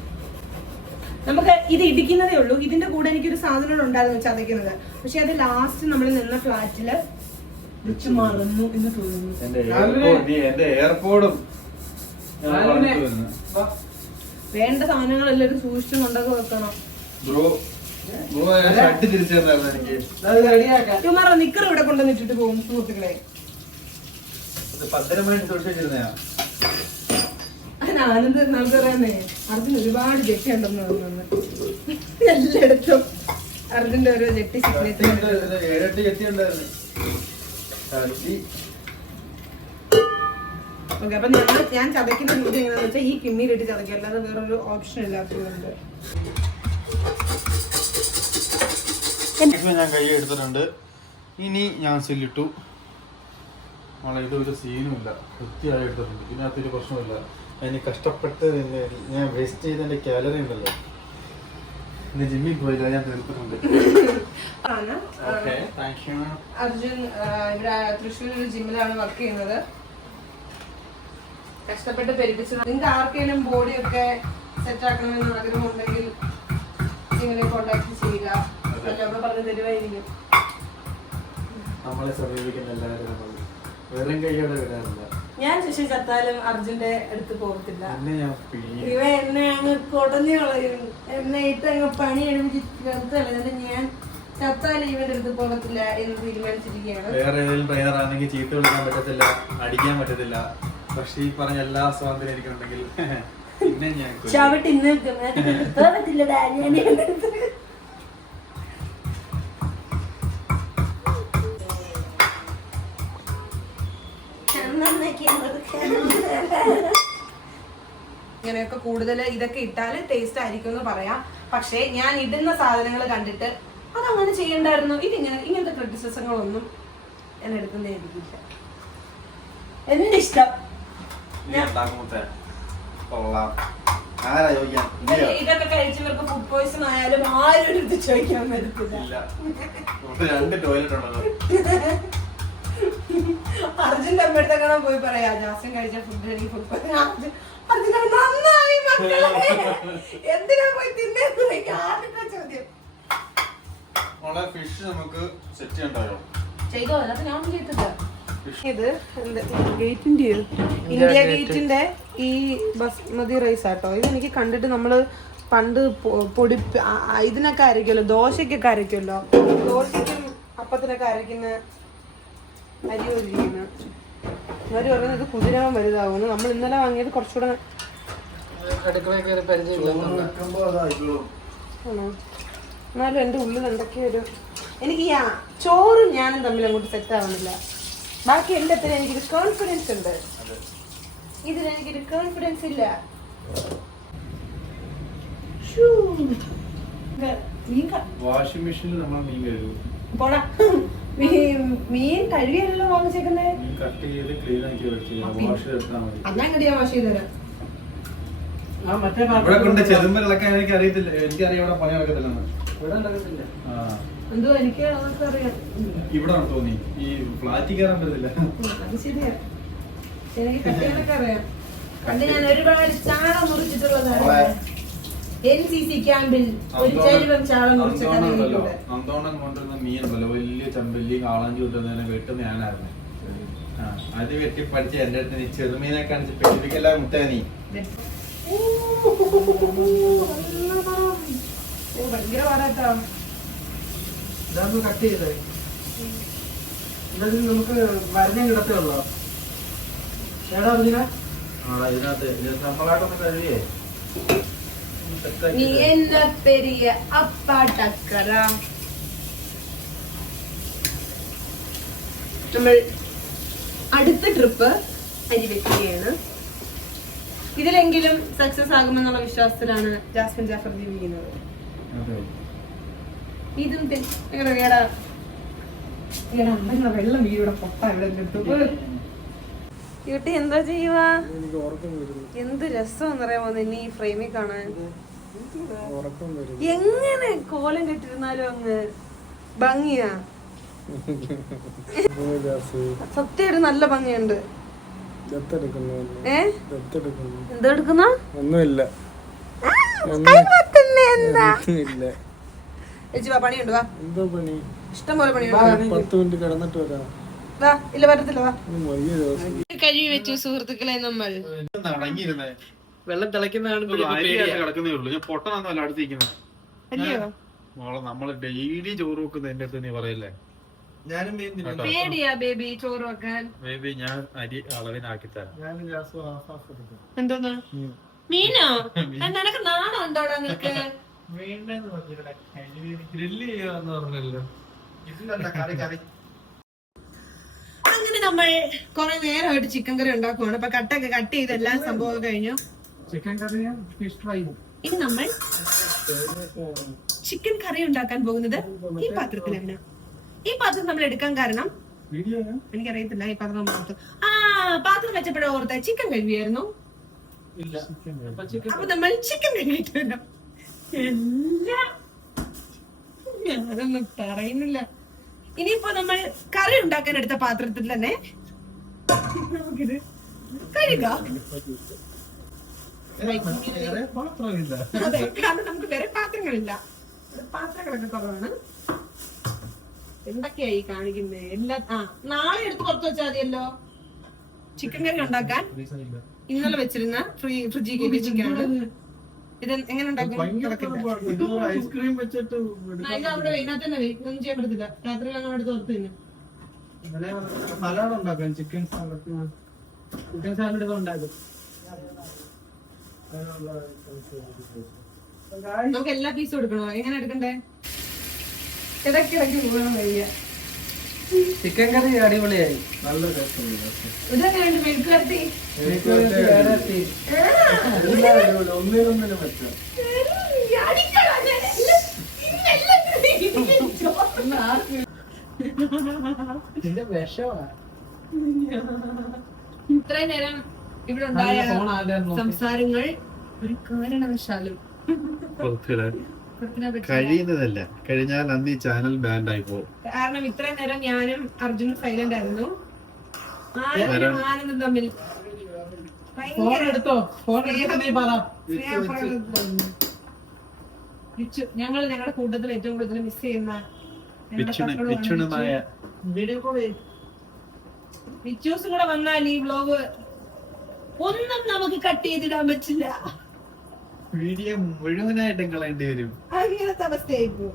നമുക്ക് ഇത് ഇടിക്കുന്നതേ ഉള്ളൂ. ഇതിന്റെ കൂടെ എനിക്കൊരു സാധനം ഉണ്ടായിരുന്നു ചതയ്ക്കുന്നത്. പക്ഷെ അത് ലാസ്റ്റ് നമ്മൾ നിന്ന ഫ്ലാറ്റില് വെച്ച് മറന്നു എന്ന് തോന്നുന്നു. എന്റെ എയർപോർട്ടും വേണ്ട സാധനങ്ങൾ എല്ലാവരും സൂക്ഷിച്ചു കൊണ്ടൊക്കെ വെക്കണം. ഇവന്മാരുടെ നിക്കർ ഇവിടെ കൊണ്ടുവന്നിട്ടിട്ട് പോകും സുഹൃത്തുക്കളെ. ആനന്ദ് നമുക്ക് പറയാന്നേ, അർജുൻ ഒരുപാട് ജെട്ടി ഉണ്ടെന്ന് തോന്നുന്നു. എല്ലായിടത്തും അർജുന്റെ ഓരോ ജെട്ടി സിഗ്നേച്ചർ. ഓക്കെ, അപ്പൊ ഞാൻ ചതയ്ക്കുന്ന രീതി എങ്ങനെയാന്ന് വെച്ചാൽ ഈ കിമ്മിയിലിട്ട് ചതയ്ക്കുക, അല്ലാതെ വേറൊരു ഓപ്ഷൻ ഇല്ലാത്തതുകൊണ്ട്. ഞാൻ കൈ എടുത്തിട്ടുണ്ട്. ഇനി ഞാൻ സെല്ലിട്ടു. ഇതൊരു സീനുമില്ല, വൃത്തിയായി എടുത്തിട്ടുണ്ട്. ഇതിനകത്തൊരു പ്രശ്നമില്ല. അതിന് കഷ്ടപ്പെട്ട് ഞാൻ വേസ്റ്റ് ചെയ്തതിന്റെ കാലറി ഉണ്ടല്ലോ. ഇന്ന് ജിമ്മിൽ പോയില്ല, ഞാൻ തീർത്തിട്ടുണ്ട്. അർജുൻ ഇവിടെ തൃശ്ശൂർ ഒരു ജിമ്മിലാണ് വർക്ക് ചെയ്യുന്നത്. കഷ്ടപ്പെട്ട് പെരുപ്പിച്ചു. നിങ്ങൾക്ക് ആർക്കെങ്കിലും ബോഡിയൊക്കെ സെറ്റ് ആക്കണമെന്ന് ആഗ്രഹമുണ്ടെങ്കിൽ ജിമ്മിനെ കോണ്ടാക്ട് ചെയ്യുക. അവിടെ പറഞ്ഞ് തരുമായിരിക്കും. നമ്മളെ സമീപിക്കുന്ന എല്ലാവരും വെറും കൈയോടെ വരാറില്ല. ഞാൻ ശശി ചത്താലും അർജുന്റെ അടുത്ത് പോകത്തില്ല. ഇവ എന്നെ അങ്ങ് കൊടഞ്ഞു കളയും. എന്നെ ഇട്ടങ്ങ് പണി എടുപ്പിച്ചിട്ട് ഞാൻ ചത്താലും ഇവന്റെ അടുത്ത് പോകത്തില്ല എന്ന് തീരുമാനിച്ചിരിക്കുകയാണ്. വേറെ ഏതെങ്കിലും ട്രെയിനർ ആണെങ്കിൽ ചീത്ത വിളിക്കാൻ പറ്റത്തില്ല, അടിക്കാൻ പറ്റത്തില്ല. പക്ഷെ ഈ പറഞ്ഞ എല്ലാ സ്വാതന്ത്ര്യം എനിക്കുണ്ടെങ്കിൽ പിന്നെ ഞാൻ ചവിട്ടി പോകത്തില്ലടാ. ഇങ്ങനെയൊക്കെ കൂടുതൽ ഇതൊക്കെ ഇട്ടാല് ടേസ്റ്റ് ആയിരിക്കും എന്ന് പറയാം. പക്ഷെ ഞാൻ ഇടുന്ന സാധനങ്ങൾ കണ്ടിട്ട് അതങ്ങനെ ചെയ്യണ്ടായിരുന്നു, ഇങ്ങനത്തെ ക്രിറ്റിസിസങ്ങളൊന്നും ഞാൻ എടുക്കുന്നതായിരിക്കില്ല. എന്റെ ഇഷ്ടം. ഇതൊക്കെ കഴിച്ചവർക്ക് ഫുഡ് പോയിസൺ ആയാലും ആരും എടുത്ത് ചോദിക്കാൻ പറ്റത്തില്ല. അർജുന്റെ അമ്മയുടെ കാണാൻ പോയി പറയാ, ജാസ്മിൻ കഴിച്ച ഫുഡ് എനിക്ക് ഫുഡ് പോയിസൺ. അർജുൻ നന്നായി മക്കളെ, എന്തിനാ പോയി തിന്നേന്ന് ആരുടെ ചോദ്യം. ഫിഷ് നമുക്ക് സെറ്റ് ചെയ്യണ്ടായോ? ചെയ്തോ, അല്ലാതെ ഞാൻ ചെയ്തില്ല. ഇത് ഗേറ്റിന്റെ ഇന്ത്യ ഗേറ്റിന്റെ ഈ ബസ്മതി റൈസ് ആട്ടോ. ഇത് എനിക്ക് കണ്ടിട്ട് നമ്മള് പണ്ട് പൊടി ഇതിനൊക്കെ അരയ്ക്കുമല്ലോ, ദോശക്കൊക്കെ അരയ്ക്കുമല്ലോ, ദോശയ്ക്കും അപ്പത്തിനൊക്കെ അരയ്ക്കുന്ന അരി ഒഴിക്കുന്നു. അവർ പറയുന്നത് ഇത് കുതിരാൻ വലുതാവുന്നു. നമ്മൾ ഇന്നലെ വാങ്ങിയത് കുറച്ചുകൂടെ അടുക്കളയൊക്കെ പരിചയമില്ല. ആണോ? എന്നാലും എൻ്റെ ഉള്ളിൽ എന്തൊക്കെയോ ഒരു എനിക്ക് ഈ ചോറും ഞാനും തമ്മിൽ അങ്ങോട്ട് സെറ്റ് ആവുന്നില്ല. ബാക്കി എല്ലാത്തിനും എനിക്കൊരു കോൺഫിഡൻസ് ഉണ്ട്, ഇതിലെനിക്കൊരു കോൺഫിഡൻസ് ഇല്ല. വാഷിംഗ് മെഷീനിൽ നമ്മൾ മീൻ കഴുകും. പോടാ, മീൻ കഴുകിയല്ലോ വാങ്ങിച്ചേക്കുന്നേ. മീൻ കട്ട് ചെയ്ത് ക്ലീൻ ആക്കി വെച്ച് വാഷ് ചെയ്താൽ മതി. അന്നാ കടിയാ വാഷ് ചെയ്ത് തരാം. ഇവിടെ കൊണ്ട് ചെതുമ്പ് കളക്കാൻ എനിക്ക് അറിയത്തില്ല. എനിക്കറിയാം ഇവിടെ പണി നടക്കത്തില്ലെന്ന്. ഇവിടെ നടക്കത്തില്ല. എന്തോ എനിക്ക് അതൊക്കെ അറിയാം. ഇവിടെ തോന്നി ഈ ഫ്ലാറ്റിൽ കയറാൻ പറ്റത്തില്ല. അത് ശരിയാ, എനിക്ക് കട്ടികളൊക്കെ അറിയാം. പണ്ട് ഞാൻ ഒരുപാട് ചാളം മുറിച്ചിട്ടുള്ളതാണ്. NCC ക്യാമ്പിൽ ഒരു ചരിവം ചാളം മുറിച്ച കഥകളിലൂടെ. അന്തോണം കൊണ്ടുവരുന്ന മീനുണ്ടല്ലോ, വലിയ ചെമ്പല്ലി കാളാഞ്ചി കൊണ്ടുവന്നതിനെ വെട്ടുന്ന ഞാനായിരുന്നു. അത് വെട്ടി പഠിച്ച് എന്റെ അടുത്ത് നീ ചെറുമീനെ കാണിച്ച് പെട്ടിപ്പിക്കല്ല മുട്ടേ നീ. ഭയങ്കര പാടാട്ടോ. ഇതാന്ന് കട്ട് ചെയ്തേ. ഇതിൽ നമുക്ക് വരഞ്ഞ കിടത്തേ ഉള്ളോ? ഏടാ അർജുന? ഇതിനകത്ത് നമ്മളായിട്ടൊന്ന് കഴിയേ. നീ എന്നാ പെരിയ അപ്പാട്ടക്കറ. നമ്മൾ അടുത്ത ട്രിപ്പ് അരി വെക്കുകയാണ്. ഇതിലെങ്കിലും സക്സസ് ആകുമെന്നുള്ള വിശ്വാസത്തിലാണ് ജാസ്മിൻ ജാഫർ ജീവിക്കുന്നത്. ഇതും വെള്ളം വീടെ പൊട്ട ഇവിടെ എന്താ ചെയ്യുവാ? എന്ത് രസമെന്നറിയാമോ നിന്നെ ഈ ഫ്രെയിമിൽ കാണാൻ. എങ്ങനെ കോലം കെട്ടിരുന്നാലും അങ്ങ് ഭംഗിയാ. സത്യമായിട്ട് നല്ല ഭംഗിയുണ്ട്. എന്താ എടുക്കുന്ന? ഒന്നുമില്ല. പണിയുണ്ട് വാ. എന്തോ പണി? ഇഷ്ടം പോലെ പണിയുണ്ട്. 10 മിനിറ്റ് കിടന്നിട്ട് വരാം. വാ. ഇല്ല പറ്റത്തില്ല വാ. കഴുകി വെച്ചു സുഹൃത്തുക്കളെ. നമ്മൾ വെള്ളം തിളയ്ക്കുന്നതാണ് കിടക്കുന്നേ ഉള്ളൂ. ഞാൻ പൊട്ടനാന്നല്ലോ അടുത്തിരിക്കുന്നത്. അല്ലയോ? മോളെ നമ്മള് ഡെയിലി ചോറ് വെക്കുന്ന എന്റെ അടുത്ത് നീ പറയല്ലേ? ഞാനും മീൻ തിന്നു. പേടിയാ ബേബി ചോറ് വെക്കാൻ. ബേബി ഞാൻ അരി അളവിനാക്കി തരാം. എന്തോന്നാ? മീനോ? നിനക്ക് നാണം ഉണ്ടോടാ നിനക്ക്? ഗ്രില്ല് ചെയ്യാന്ന് പറഞ്ഞല്ലോ. അങ്ങനെ നമ്മൾ കുറെ നേരമായിട്ട് ചിക്കൻ കറി ഉണ്ടാക്കുവാണ്. അപ്പൊ കട്ടൊക്കെ കട്ട് ചെയ്ത് എല്ലാം സംഭവം കഴിഞ്ഞു. ചിക്കൻ കറിയും ഫിഷ് ഫ്രൈയും. ഇനി നമ്മൾ ചിക്കൻ കറി ഉണ്ടാക്കാൻ പോകുന്നത് ഈ പാത്രത്തിലാണ്. ഈ പാത്രം നമ്മൾ എടുക്കാൻ കാരണം എനിക്കറിയത്തില്ല. ഈ പാത്രം നമ്മൾ പാത്രം വെച്ചപ്പോഴേ ഓർത്ത ചിക്കൻ കഴുകിയായിരുന്നു. അപ്പൊ നമ്മൾ ചിക്കൻ കഴുകിയിട്ട് വരാം. അതൊന്നും പറയുന്നില്ല. ഇനിയിപ്പോ നമ്മൾ കറി ഉണ്ടാക്കാൻ എടുത്ത പാത്രത്തിൽ തന്നെ നമുക്കിത് കഴുകാം. അതെ, കാരണം നമുക്ക് വേറെ പാത്രങ്ങളില്ല. പാത്രങ്ങളൊക്കെ കുറവാണ്. എന്തൊക്കെയായി കാണിക്കുന്നത് എല്ലാം. നാളെ എടുത്ത് പുറത്ത് വെച്ചാൽ മതിയല്ലോ. ചിക്കൻ കറി ഉണ്ടാക്കാൻ ഇന്നലെ വെച്ചിരുന്ന ഫ്രിഡ്ജിൽ കയറ്റി ചിക്കനാണ്. ഇത് എങ്ങനെ ഉണ്ടാക്കും? ഐസ്ക്രീം വെച്ചിട്ട് അവിടെ ഇതിനകത്ത് തന്നെ ഒന്നും ചെയ്യാൻ പറ്റത്തില്ല. രാത്രി അങ്ങനെ എടുത്ത് പുറത്ത് തന്നെ സലാഡ് ഉണ്ടാക്കാം. ചിക്കൻ സാലഡ് ഉണ്ടാക്കും. നമുക്ക് എല്ലാ പീസും എടുക്കണോ? എങ്ങനെ എടുക്കണ്ടേ? ഇടയ്ക്കിടയ്ക്ക് പോകാൻ വയ്യ. ചിക്കൻ കറി അടിപൊളിയായി. നല്ല രസമുണ്ട്. ഇതെങ്ങനെ മെഴുക്കുവരട്ടി? ഒന്നിനൊന്നിനും പറ്റും. ഇതിന്റെ വിഷമാ. ഇത്രയും നേരം ഇവിടെ ഉണ്ടായ സംസാരങ്ങൾ ഒരു കാരണവശാലും കഴിയുന്നതല്ല, കഴിഞ്ഞാൽ അന്ന് ഈ ചാനൽ ബാൻഡ് ആയി പോകും. കാരണം ഇത്രയും നേരം ഞാനും അർജുനും സൈലന്റ് ആയിരുന്നു. ആനന്ദം തമ്മിൽ ഞങ്ങൾ ഞങ്ങളുടെ കൂട്ടത്തിൽ ഏറ്റവും കൂടുതൽ മിസ് ചെയ്യുന്ന വീഡിയോ കോള് വിച്ചൂസും കൂടെ വന്നാൽ ഈ വ്ലോഗ് ഒന്നും നമുക്ക് കട്ട് ചെയ്തിടാൻ പറ്റില്ല. വീഡിയോ മുഴുവനായിട്ടും കളയേണ്ടി വരും. അങ്ങനത്തെ അവസ്ഥയായിപ്പോ.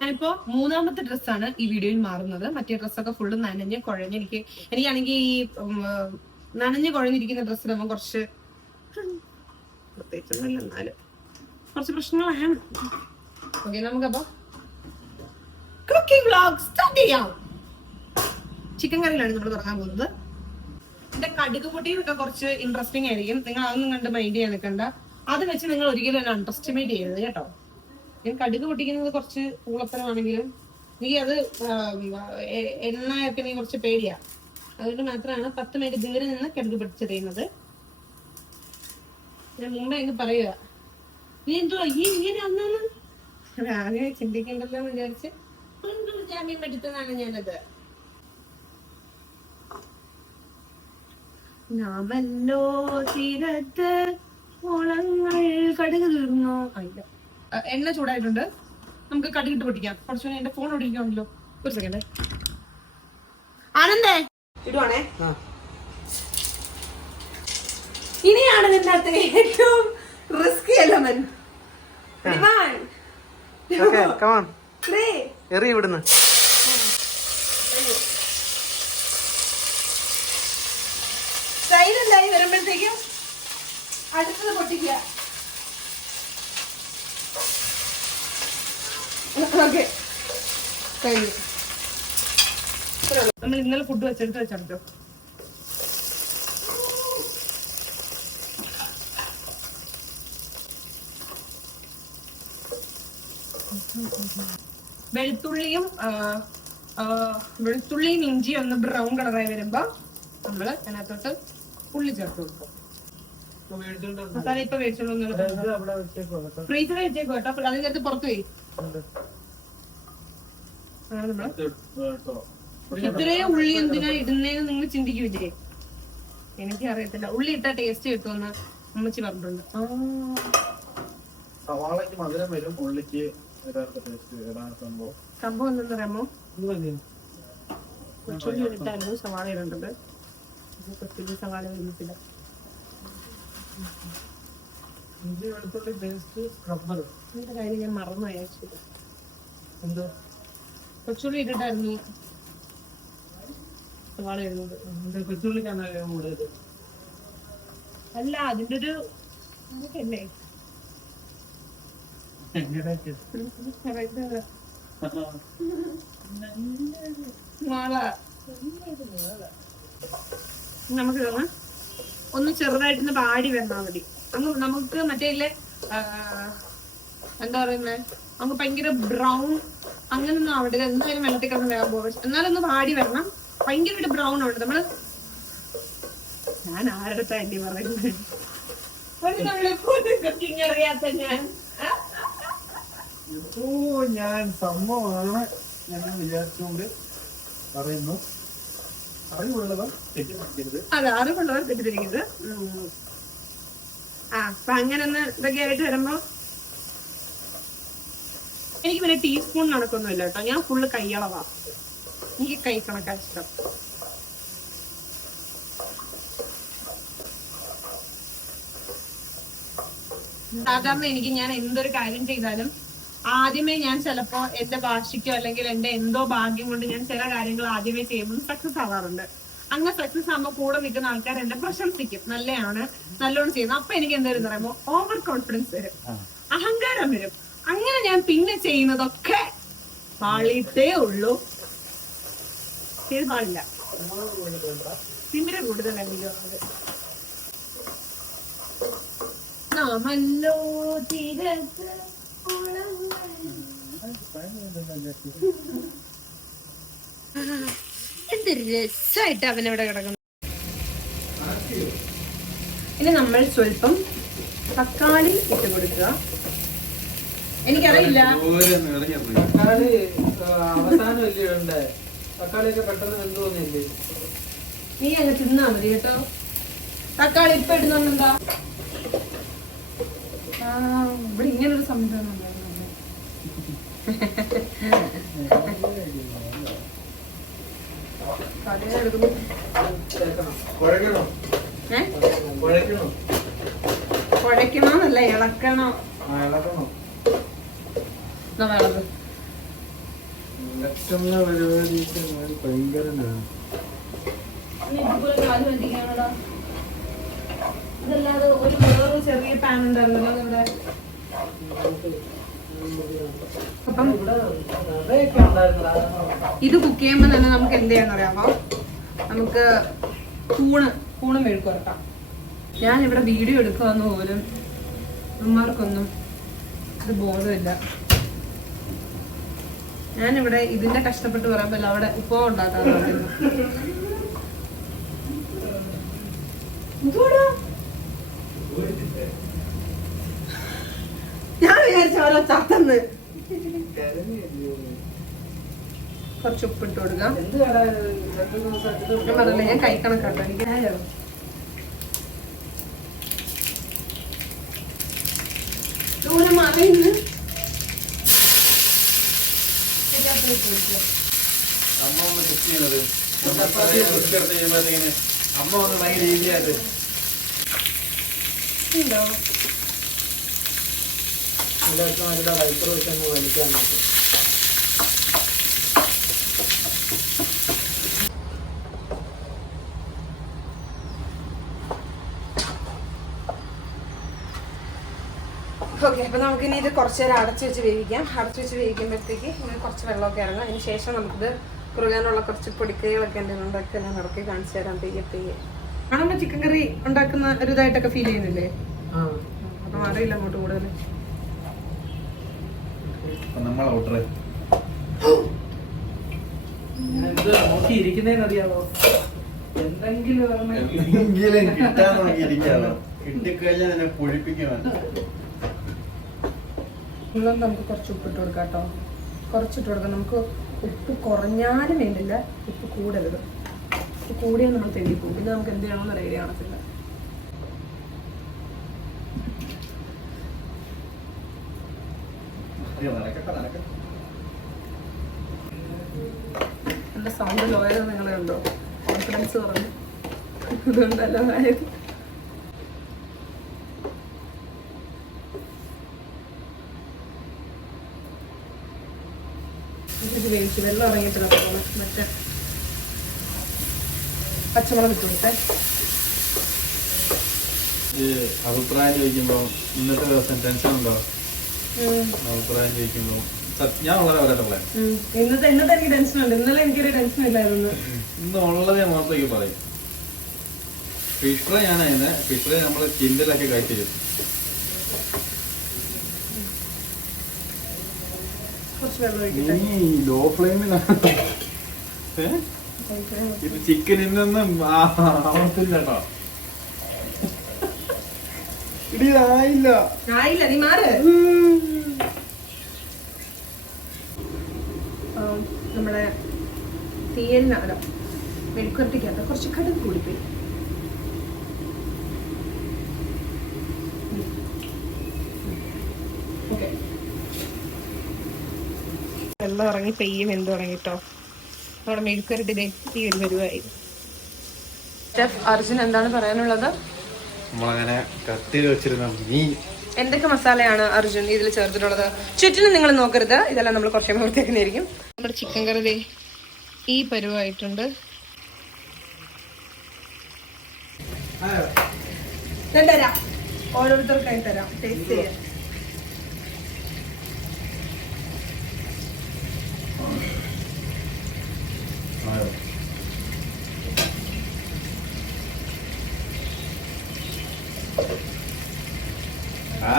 ഞാനിപ്പോ മൂന്നാമത്തെ ഡ്രസ്സാണ് ഈ വീഡിയോയിൽ മാറുന്നത്. മറ്റേ ഡ്രസ്സൊക്കെ ഫുള്ള് നനഞ്ഞ് കുഴഞ്ഞ് എനിക്കാണെങ്കിൽ ഈ നനഞ്ഞ് കുഴഞ്ഞിരിക്കുന്ന ഡ്രസ്സ് ഇടുമ്പോൾ കുറച്ച് പ്രത്യേകിച്ചൊന്നുമില്ല, എന്നാലും കുറച്ച് പ്രശ്നങ്ങളാണ്. ഓക്കെ, നമുക്കപ്പോ കുക്കിംഗ് വ്ലോഗ് സ്റ്റാർട്ട് ചെയ്യാം. ചിക്കൻ കറിയിലാണ് നമ്മൾ തുടങ്ങാൻ പോകുന്നത്. എന്റെ കടുക് പൊട്ടിയൊക്കെ കുറച്ച് ഇൻട്രസ്റ്റിംഗ് ആയിരിക്കും. നിങ്ങൾ അതൊന്നും കണ്ട് മൈൻഡ് ചെയ്യാൻ നിൽക്കണ്ട. അത് വെച്ച് നിങ്ങൾ ഒരിക്കലും എന്നെ അണ്ടർ എസ്റ്റിമേറ്റ് ചെയ്യരുത് കേട്ടോ. ഞാൻ കടുക് പൊട്ടിക്കുന്നത് കുറച്ച് പൂളപ്പരമാണെങ്കിലും എനിക്ക് അത് എണ്ണയൊക്കെ എനിക്ക് കുറച്ച് പേടിയാ. അതുകൊണ്ട് മാത്രമാണ് 10 മിനിറ്റ് ദൂരെ നിന്ന് കടുക് പൊട്ടിച്ചെറിയുന്നത്. ഞാൻ മുമ്പേ അങ്ങ് പറയുക, നീ എന്തുവാ ഈ ഇങ്ങനെ അന്നാണ് ആകെ ചിന്തിക്കണ്ടല്ലോ എന്ന് വിചാരിച്ച് ജാമ്യം എടുത്തതാണ് ഞാനത്. നാമല്ലോ തീരത്ത് ഓളങ്ങൾ കടുക് തീർന്നു. എണ്ണ ചൂടായിട്ടുണ്ട്, നമുക്ക് കടുകിട്ട് പൊട്ടിക്കാം. കുറച്ചു എന്റെ ഫോൺ ഓടിക്കണമല്ലോ. ഒരു സെക്കൻഡ് ആനന്ദേ ഇടുവാണേ. ഇനിയാണ് ഇതിനകത്ത് ഏറ്റവും റിസ്കി എലമെന്റ്. ഇവിടുന്ന് സൈലന്റായി വരുമ്പോഴത്തേക്കും അടുത്തത് പൊട്ടിക്കുക. ഓക്കെ, കഴിഞ്ഞു. നമ്മൾ ഇന്നലെ ഫുഡ് വെച്ചെടുത്ത് വെച്ചോ. വെളുത്തുള്ളിയും ഇഞ്ചിയും ഒന്ന് ബ്രൗൺ കളറായി വരുമ്പോ നമ്മള് അതിനകത്തോട്ട് ഉള്ളി ചേർത്ത് കൊടുക്കും. മസാല ഇപ്പൊ മേടിച്ചോളൂ, ഫ്രീസറിൽ വെച്ചേക്കോ കേട്ടോ. അതിനകത്ത് പുറത്ത് പോയി ഇത്രയും ഉള്ളി എന്തിനാ ഇടുന്നേന്ന് നിങ്ങൾ ചിന്തിക്കൂലേ? എനിക്ക് അറിയത്തില്ല. ഉള്ളി ഇട്ടാ ടേസ്റ്റ് കിട്ടുമെന്ന് അമ്മച്ചി പറഞ്ഞിട്ടുണ്ട്. സവാളയ്ക്ക് മധുരം വരും, ഉള്ളിക്ക് സംഭവം എന്താ പറയുമ്പോ കൊച്ചുള്ളി ഇട്ടായിരുന്നു സവാള ഇടേണ്ടത്. കൊച്ചുള്ളി സവാള വരുന്നില്ല. ഇഞ്ചി വെളുത്തുള്ളി പേസ്റ്റ് റബ്ബർ ഇതിന്റെ കാര്യം ഞാൻ മറന്നു അയച്ചു. എന്തോ കൊച്ചുള്ളി ഇട്ടിട്ടായിരുന്നു സവാള ഇടുന്നത്. കൊച്ചുള്ളിക്കാണ് കൂടുതൽ. അല്ല, അതിന്റെ ഒരു അല്ലേ നമുക്ക് ഒന്ന് ചെറുതായിട്ടൊന്ന് വാടി വന്നാൽ മതി. അങ്ങ് നമുക്ക് മറ്റേ എന്താ പറയുന്നത്, അങ്ങ് ഭയങ്കര ബ്രൗൺ അങ്ങനൊന്നും ആവട്ടെ. എന്തായാലും വെള്ളത്തിൽ കിടന്ന് വേഗം പോകാം. എന്നാലൊന്ന് വാടി വരണം. ഭയങ്കരമായിട്ട് ബ്രൗൺ ആണ് നമ്മള്. ഞാൻ ആരുടെ ആന്റി പറയുന്നത് അറിയാത്ത ഞാൻ സംഭവമാണ് ഞാൻ വിചാരിച്ചുകൊണ്ട് പറയുന്നു. അറിവുള്ളവർ തെറ്റിദ്ധരിക്കരുത്. അതെ, അറിവുള്ളവർ തെറ്റിദ്ധരിക്കരുത്. അപ്പൊ അങ്ങനെ ഒന്ന് ഇതൊക്കെ ആയിട്ട് വരുമ്പോ എനിക്ക് പിന്നെ ടീസ്പൂൺ കണക്കൊന്നുമില്ല കേട്ടോ. ഞാൻ ഫുള്ള് കൈയളവാ. എനിക്ക് കൈ കണക്കാ ഇഷ്ടം. സാധാരണ ഞാൻ എന്തൊരു കാര്യം ചെയ്താലും ആദ്യമേ ഞാൻ ചിലപ്പോ എന്റെ ഭാഷയ്ക്കോ അല്ലെങ്കിൽ എന്റെ എന്തോ ഭാഗ്യം കൊണ്ട് ഞാൻ ചില കാര്യങ്ങൾ ആദ്യമേ ചെയ്യുമ്പോൾ സക്സസ് ആവാറുണ്ട്. അങ്ങനെ സക്സസ് ആകുമ്പോൾ കൂടെ നിൽക്കുന്ന ആൾക്കാർ എന്നെ പ്രശംസിക്കും, നല്ലതാണ്, നല്ലോണം ചെയ്യുന്നു. അപ്പൊ എനിക്ക് എന്തായാലും പറയുമ്പോ ഓവർ കോൺഫിഡൻസ് വരും, അഹങ്കാരം വരും. അങ്ങനെ ഞാൻ പിന്നെ ചെയ്യുന്നതൊക്കെ പാളിയിട്ടേ ഉള്ളൂ. ചെയ്ത് പാടില്ല, പിന്നെ കൂടുതലെങ്കിലും നാമല്ലോ തീരത്ത് എന്ത് രസമായിട്ട് അവനവിടെ കിടക്കുന്നു. ഇനി നമ്മൾ സ്വല്പം തക്കാളി ഇട്ട് കൊടുക്കുക. എനിക്കറിയില്ല, തക്കാളി അവസാനം വലിയ ഉണ്ട്. തക്കാളിയൊക്കെ പെട്ടെന്ന് വെന്ത് തോന്നിയില്ലേ? നീ അങ്ങ് തിന്നാ മതി കേട്ടോ. തക്കാളി ഇപ്പൊ ഇടുന്നുണ്ടെന്താ? ഇവിടെ ഇങ്ങനൊരു സംവിധാനം ഉണ്ടായിരുന്നു. കുഴക്കണമെന്നല്ല, ഇളക്കണോ? ഇതല്ലാതെ ഒരു വേറൊരു ചെറിയ പാൻ ഉണ്ടായിരുന്നല്ലോ ഇവിടെ. അപ്പം ഇത് കുക്ക് ചെയ്യുമ്പോൾ തന്നെ നമുക്ക് എന്ത് ചെയ്യാന്ന് അറിയാമോ? നമുക്ക് കൂണ് മെഴുക്ക് വരട്ടാം. ഞാനിവിടെ വീഡിയോ എടുക്കുവാന്ന് പോലും അമ്മമാർക്കൊന്നും ഇത് ബോധമില്ല. ഞാനിവിടെ ഇതിന്റെ കഷ്ടപ്പെട്ട് പറയുമ്പോൾ അവിടെ ഉപ്പുമാവ് ഉണ്ടാക്കാന്ന് പറയുന്നു. ഞാൻ വിചാരിച്ച ഓരോ ചത്തന്ന്. കുറച്ച് ഉപ്പിട്ട് കൊടുക്കാം. ഞാൻ പറഞ്ഞില്ല, ഞാൻ കൈ കണക്കാട്ടോ. എനിക്ക് ദൂരം മറിയുന്നു. അമ്മ ഒന്ന് കുക്ക് ചെയ്യുന്നത് അമ്മ ഒന്ന് ഭയങ്കര ഈസിയായിട്ട് ഉണ്ടോ? വൈപ്പർ വെച്ചങ്ങ് വലിക്കാൻ പറ്റും. ഓക്കെ, അപ്പൊ നമുക്കിനി ഇത് കുറച്ച് നേരം അടച്ചു വെച്ച് വേവിക്കാം. അടച്ചു വെച്ച് വേവിക്കുമ്പോഴത്തേക്ക് ഇങ്ങനെ കുറച്ച് വെള്ളമൊക്കെ ഇറങ്ങും. അതിന് ശേഷം നമുക്കിത് കുറുകാനുള്ള കുറച്ച് പൊടിക്കൈകളൊക്കെ ഉണ്ട്. ഉണ്ടാക്കി ഞാൻ ഇറക്കി കാണിച്ചു തരാം. പെയ്യെ കാണുമ്പോൾ ചിക്കൻ കറി ഉണ്ടാക്കുന്ന ഒരു ഇതായിട്ടൊക്കെ ഫീൽ ചെയ്യുന്നില്ലേ? അപ്പം അറിയില്ല അങ്ങോട്ട് കൂടുതൽ. നമ്മൾ ഔട്ടർ നോക്കിയിരിക്കുന്നറിയാമോ? എന്തെങ്കിലും കിട്ടാൻ നോക്കിയിരിക്കാമോ? കിട്ടിക്കഴിഞ്ഞാൽ അതിനെ പൊഴിപ്പിക്കുവാൻ. ഉള്ളത് നമുക്ക് കുറച്ച് ഉപ്പിട്ട് കൊടുക്കാം കേട്ടോ. കുറച്ചിട്ട് കൊടുക്കാം. നമുക്ക് ഉപ്പ് കുറഞ്ഞാലും വേണ്ടില്ല, ഉപ്പ് കൂടരുത്. ഉപ്പ് കൂടിയാൽ നമ്മൾ തെളിയിപ്പോകും. പിന്നെ നമുക്ക് എന്ത് ചെയ്യണമെന്ന് റെഡി കാണത്തില്ല. എൻ്റെ സൗണ്ട് ലോയത് നിങ്ങളെ ഉണ്ടോ? കോൺഫിഡൻസ് പറഞ്ഞു അതുകൊണ്ടല്ല ആയത്. വേവിച്ച് വെള്ളം ഇറങ്ങിയിട്ടില്ല. മറ്റേ പച്ചമുളക് ഇട്ട് കൊടുത്തേ. അഭിപ്രായം ചോദിക്കുമ്പോ ഇന്നത്തെ ദിവസം ടെൻഷൻ ഉണ്ടോ? അഭിപ്രായം ചോദിക്കുമ്പോ ഞാൻ വളരെ പറയട്ടല്ലേ, ഇന്നത്തെ എനിക്ക് ടെൻഷൻ ഉണ്ട്. ഇന്നലെ എനിക്കൊരു ടെൻഷൻ ഇല്ലായിരുന്നു. ഇന്ന് ഉള്ളതേ മാത്രമേ പറയും. ഫിഷ് ഫ്രൈ ആണ് അതിന്. ഫിഷ് ഫ്രൈ നമ്മൾ കിൻഡലൊക്കെ കഴിച്ചിരും. കുറച്ച് വെള്ളം ഒഴിക്കട്ടെ. ലോ ഫ്ലെയിമിലാണ് ഇത് ചിക്കൻ ഇന്നൊന്നും ആവത്തില്ല കേട്ടോ. ഇടിയില്ല. ആയില്ല, നീ മാറ്. നമ്മുടെ തീയലിനല്ല, മെഴുക്കുരട്ടിക്കകത്ത് കുറച്ച് കടുക് കൂടിപ്പോയി. ഓക്കെ, വെള്ളം ഇറങ്ങി പെയ്യും എന്ത് തുടങ്ങിട്ടോ. നമ്മുടെ മെഴുക്കുരട്ടി ഈ ഒരു വരുവായി. ഷെഫ് അർജുൻ എന്താണ് പറയാനുള്ളത്? നമ്മളങ്ങനെ കത്തിയിൽ വെച്ചിരുന്ന മീൻ എന്തൊക്കെ മസാലയാണ് അർജുൻ ഇതിൽ ചേർത്തിട്ടുള്ളത്? ചുറ്റിനും നിങ്ങൾ നോക്കരുത്, ഇതെല്ലാം നമ്മൾ കുറച്ച് വൃത്തിയാക്കുന്നതായിരിക്കും. നമ്മുടെ ചിക്കൻ കറി ഈ പരുവായിട്ടുണ്ട്. ഞാൻ തരാം, ഓരോരുത്തർക്കായി തരാം ടേസ്റ്റ് ചെയ്യാൻ.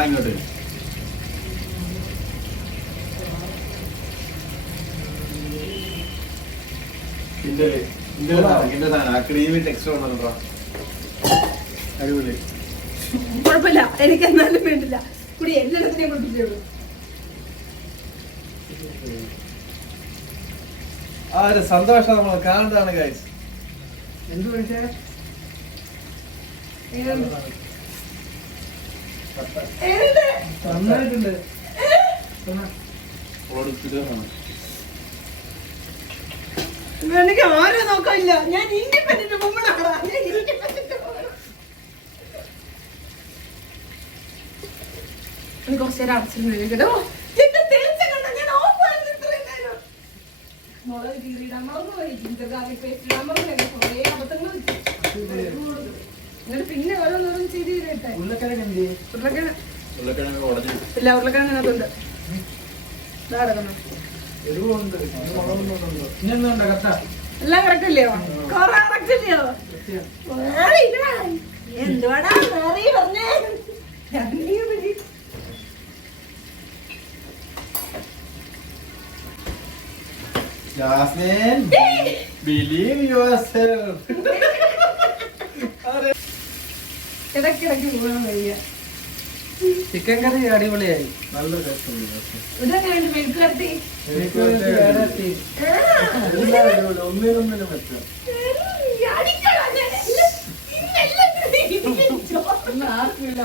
ഇങ്ങോട്ട് ക്രീമി ടെക്സ്ചർ ഉണ്ടോ? അടിപൊളി. കുഴപ്പമില്ല, എനിക്ക് എന്നാലും വേണ്ടില്ല. കൂടി എല്ലാത്തിനെയും കൊണ്ടിട്ടുള്ളൂ. ആ ഒരു സന്തോഷം നമ്മൾ കാണുന്നതാണ് ഗൈസ്. എന്ത് വിളിച്ചേ? നന്നായിട്ടുണ്ട്. എനിക്ക് ആരും നോക്കാനില്ല. ഞാൻ ഇൻഡിപെൻഡന്റ് വുമൺ ആണ്. ഞാൻ ഇൻഡിപെൻഡന്റ് വുമൺ. ഇനി കുറച്ച് നേരം അടച്ചിരുന്നോ. എന്റെ തെളിച്ച കണ്ട ഞാൻ ഓഫായിരുന്നു ഇത്രയും നേരം. മുളക് കീറിയിടാൻ മറന്നുപോയി. ജിഞ്ചർ ഗാർലിക് പേസ്റ്റ് ഇടാൻ മറന്നു. കുറേ അബദ്ധങ്ങൾ എന്നിട്ട് പിന്നെ ഓരോന്നോരോന്ന് ചെയ്ത് ചെയ്തിട്ടെ. ഉരുളക്കിഴങ്ങ് ഇല്ല, ഉരുളക്കിഴങ്ങിനകത്തുണ്ട്. എല്ലാം കറക്റ്റ് ഇല്ലയോ? കൊറേ കറക്റ്റ് ഇല്ലയോ? എന്തുവാടാ പറഞ്ഞേ? Jasmine, believe yourself. ഇടയ്ക്കിടയ്ക്ക് പോകാൻ വയ്യ. ചിക്കൻ കറി അടിപൊളിയായി. നല്ല രസമുണ്ട്. ഇതെങ്ങനെ മെഴുക്കുവരട്ടി? ഒന്നിനൊന്നിനും വെച്ചാൽ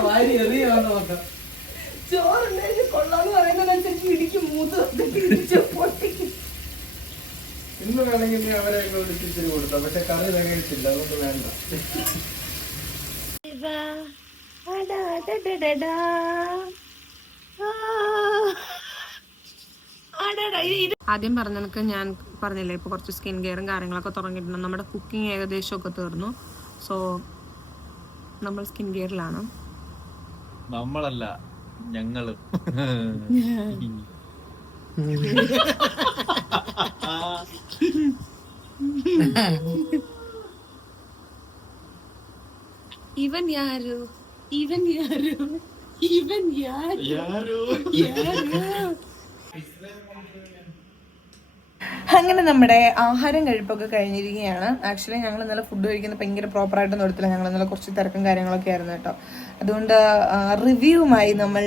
വാരി എറിയാന്ന് നോക്കാം. ചോറുണ്ടെങ്കിൽ കൊള്ളാന്ന് പറയുന്നതനുസരിച്ച് ഇടിക്കും മൂത്ത് പൊട്ടിക്കും. ഇന്ന് വേണമെങ്കിൽ നീ അവരെ വിളിച്ചിട്ട് കൊടുത്താ, പക്ഷെ കറി തികയത്തില്ല, അതുകൊണ്ട് വേണ്ട. ആദ്യം പറഞ്ഞ കണക്ക് ഞാൻ പറഞ്ഞില്ലേ, ഇപ്പൊ കുറച്ച് സ്കിൻ കെയറും കാര്യങ്ങളൊക്കെ തുടങ്ങിയിട്ടുണ്ട്. നമ്മുടെ കുക്കിംഗ് ഏകദേശം ഒക്കെ തീർന്നു. സോ നമ്മൾ സ്കിൻ കെയറിലാണ്. നമ്മളല്ല, ഞങ്ങളും. ഇവൻ യാരു ഇവൻ യാരു ഇവൻ യാരു. അങ്ങനെ നമ്മുടെ ആഹാരം കഴിപ്പൊക്കെ കഴിഞ്ഞിരിക്കുകയാണ്. ആക്ച്വലി ഞങ്ങൾ ഇന്നലെ ഫുഡ് കഴിക്കുന്നത് ഭയങ്കര പ്രോപ്പറായിട്ടൊന്നും എടുത്തില്ല. ഞങ്ങൾ ഇന്നലെ കുറച്ച് തിരക്കും കാര്യങ്ങളൊക്കെ ആയിരുന്നു കേട്ടോ. അതുകൊണ്ട് റിവ്യൂവുമായി നമ്മൾ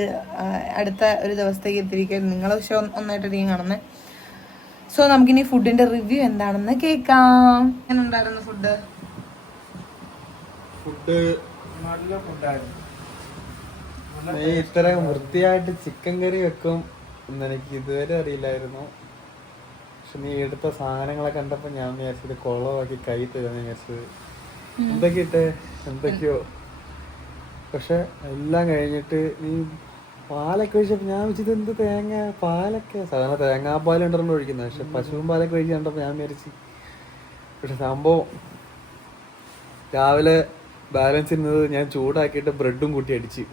അടുത്ത ഒരു ദിവസത്തേക്ക് എത്തിയിരിക്കും. നിങ്ങൾ ഷോ ഒന്നായിട്ടായിരിക്കും കാണുന്നത്. സോ നമുക്കിനി ഫുഡിന്റെ റിവ്യൂ എന്താണെന്ന് കേൾക്കാം. എങ്ങനെ ഉണ്ടായിരുന്നു ഫുഡ്? ഫുഡ് നല്ല ഫുഡായിരുന്നു. നീ ഇത്രയും വൃത്തിയായിട്ട് ചിക്കൻ കറി വെക്കും എന്ന് എനിക്ക് ഇതുവരെ അറിയില്ലായിരുന്നു. പക്ഷെ നീ എടുത്ത സാധനങ്ങളൊക്കെ കണ്ടപ്പോ ഞാൻ വിചാരിച്ചത് കുളമാക്കി കൈ തരുന്ന വിചാരിച്ചത്. എന്തൊക്കെയോ. പക്ഷെ എല്ലാം കഴിഞ്ഞിട്ട് നീ പാലൊക്കെ ഒഴിച്ചപ്പോ ഞാൻ വെച്ചത് എന്ത് തേങ്ങ പാലൊക്കെ, സാധാരണ തേങ്ങാപ്പാലുണ്ടല്ലോ ഒഴിക്കുന്നത്, പക്ഷെ പശുവും പാലൊക്കെ ഒഴിച്ച് കണ്ടപ്പോ ഞാൻ വിചാരിച്ചു. പക്ഷെ സംഭവം രാവിലെ ബാലൻസ് ഇരുന്നത് ഞാൻ ചൂടാക്കിയിട്ട് ബ്രെഡും കൂട്ടി അടിച്ച്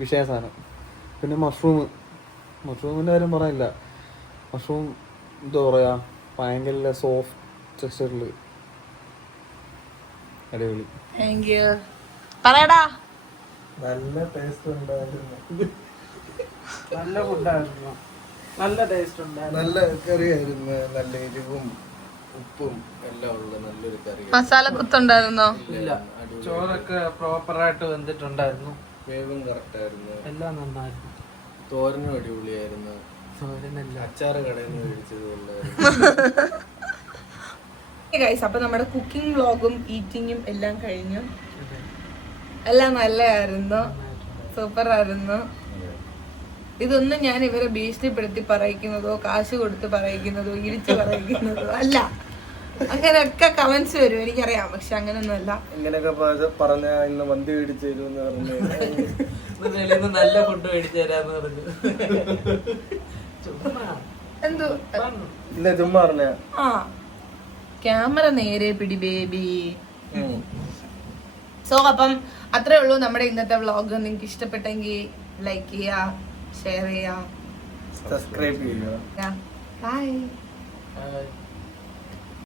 വിഷയ സാധനം. പിന്നെ മഷ്റൂമിന്റെ കാര്യം പറയാനില്ല. മഷ്റൂം എന്താ പറയാ, ഭയങ്കര സോഫ്റ്റ് ടെക്സ്ചറില് അടിപൊളി. നല്ല ടേസ്റ്റ് ഉണ്ടായിരുന്നു. നല്ല ഫുഡായിരുന്നു. നല്ല ടേസ്റ്റ് ഉണ്ടായിരുന്നു. നല്ല കറിയായിരുന്നു. നല്ല എരിവും ഉപ്പും എല്ലാം ഉള്ള നല്ലൊരു കറി. മസാല കുത്തുണ്ടായിരുന്നോ? ഇല്ല, ചോറൊക്കെ പ്രോപ്പറായിട്ട് വെന്തിട്ടുണ്ടായിരുന്നു. വേവും കറക്റ്റ് ആയിരുന്നു. എല്ലാം നന്നായിരുന്നു. തോരനും അടിപൊളിയായിരുന്നു. തോരനല്ല, അച്ചാറ് കടയിൽ നിന്ന് മേടിച്ചത്. അപ്പൊ നമ്മുടെ കുക്കിംഗ് വ്ളോഗും ഈറ്റിങ്ങും എല്ലാം കഴിഞ്ഞു. എല്ലാം നല്ലതായിരുന്നു, സൂപ്പർ ആയിരുന്നു. ഇതൊന്നും ഞാൻ ഇവരെ ഭീഷണിപ്പെടുത്തി പറയിക്കുന്നതോ കാശ് കൊടുത്ത് പറയിക്കുന്നതോ ഇടിച്ചു പറയിക്കുന്നതോ അല്ല. അങ്ങനെയൊക്കെ കമന്റ്സ് വരും, എനിക്കറിയാം. പക്ഷെ അങ്ങനെയൊന്നും അല്ല. ഇങ്ങനെയൊക്കെ പറഞ്ഞ ഇന്ന് മന്തി മേടിച്ചു തരുമെന്ന് പറഞ്ഞു. നല്ല ഫുഡ് മേടിച്ചു തരാന്ന് പറഞ്ഞു. എന്തോ ഇല്ല, ചുമ്മാ പറഞ്ഞ. ആ ക്യാമറ നേരെ പിടി ബേബി. സോ അപ്പം അത്രേ ഉള്ളൂ നമ്മുടെ ഇന്നത്തെ വ്ളോഗ്. നിങ്ങൾക്ക് ഇഷ്ടപ്പെട്ടെങ്കിൽ ലൈക്ക് ചെയ്യുക, ഷെയർ ചെയ്യുക, സബ്സ്ക്രൈബ് ചെയ്യുക. ബൈ.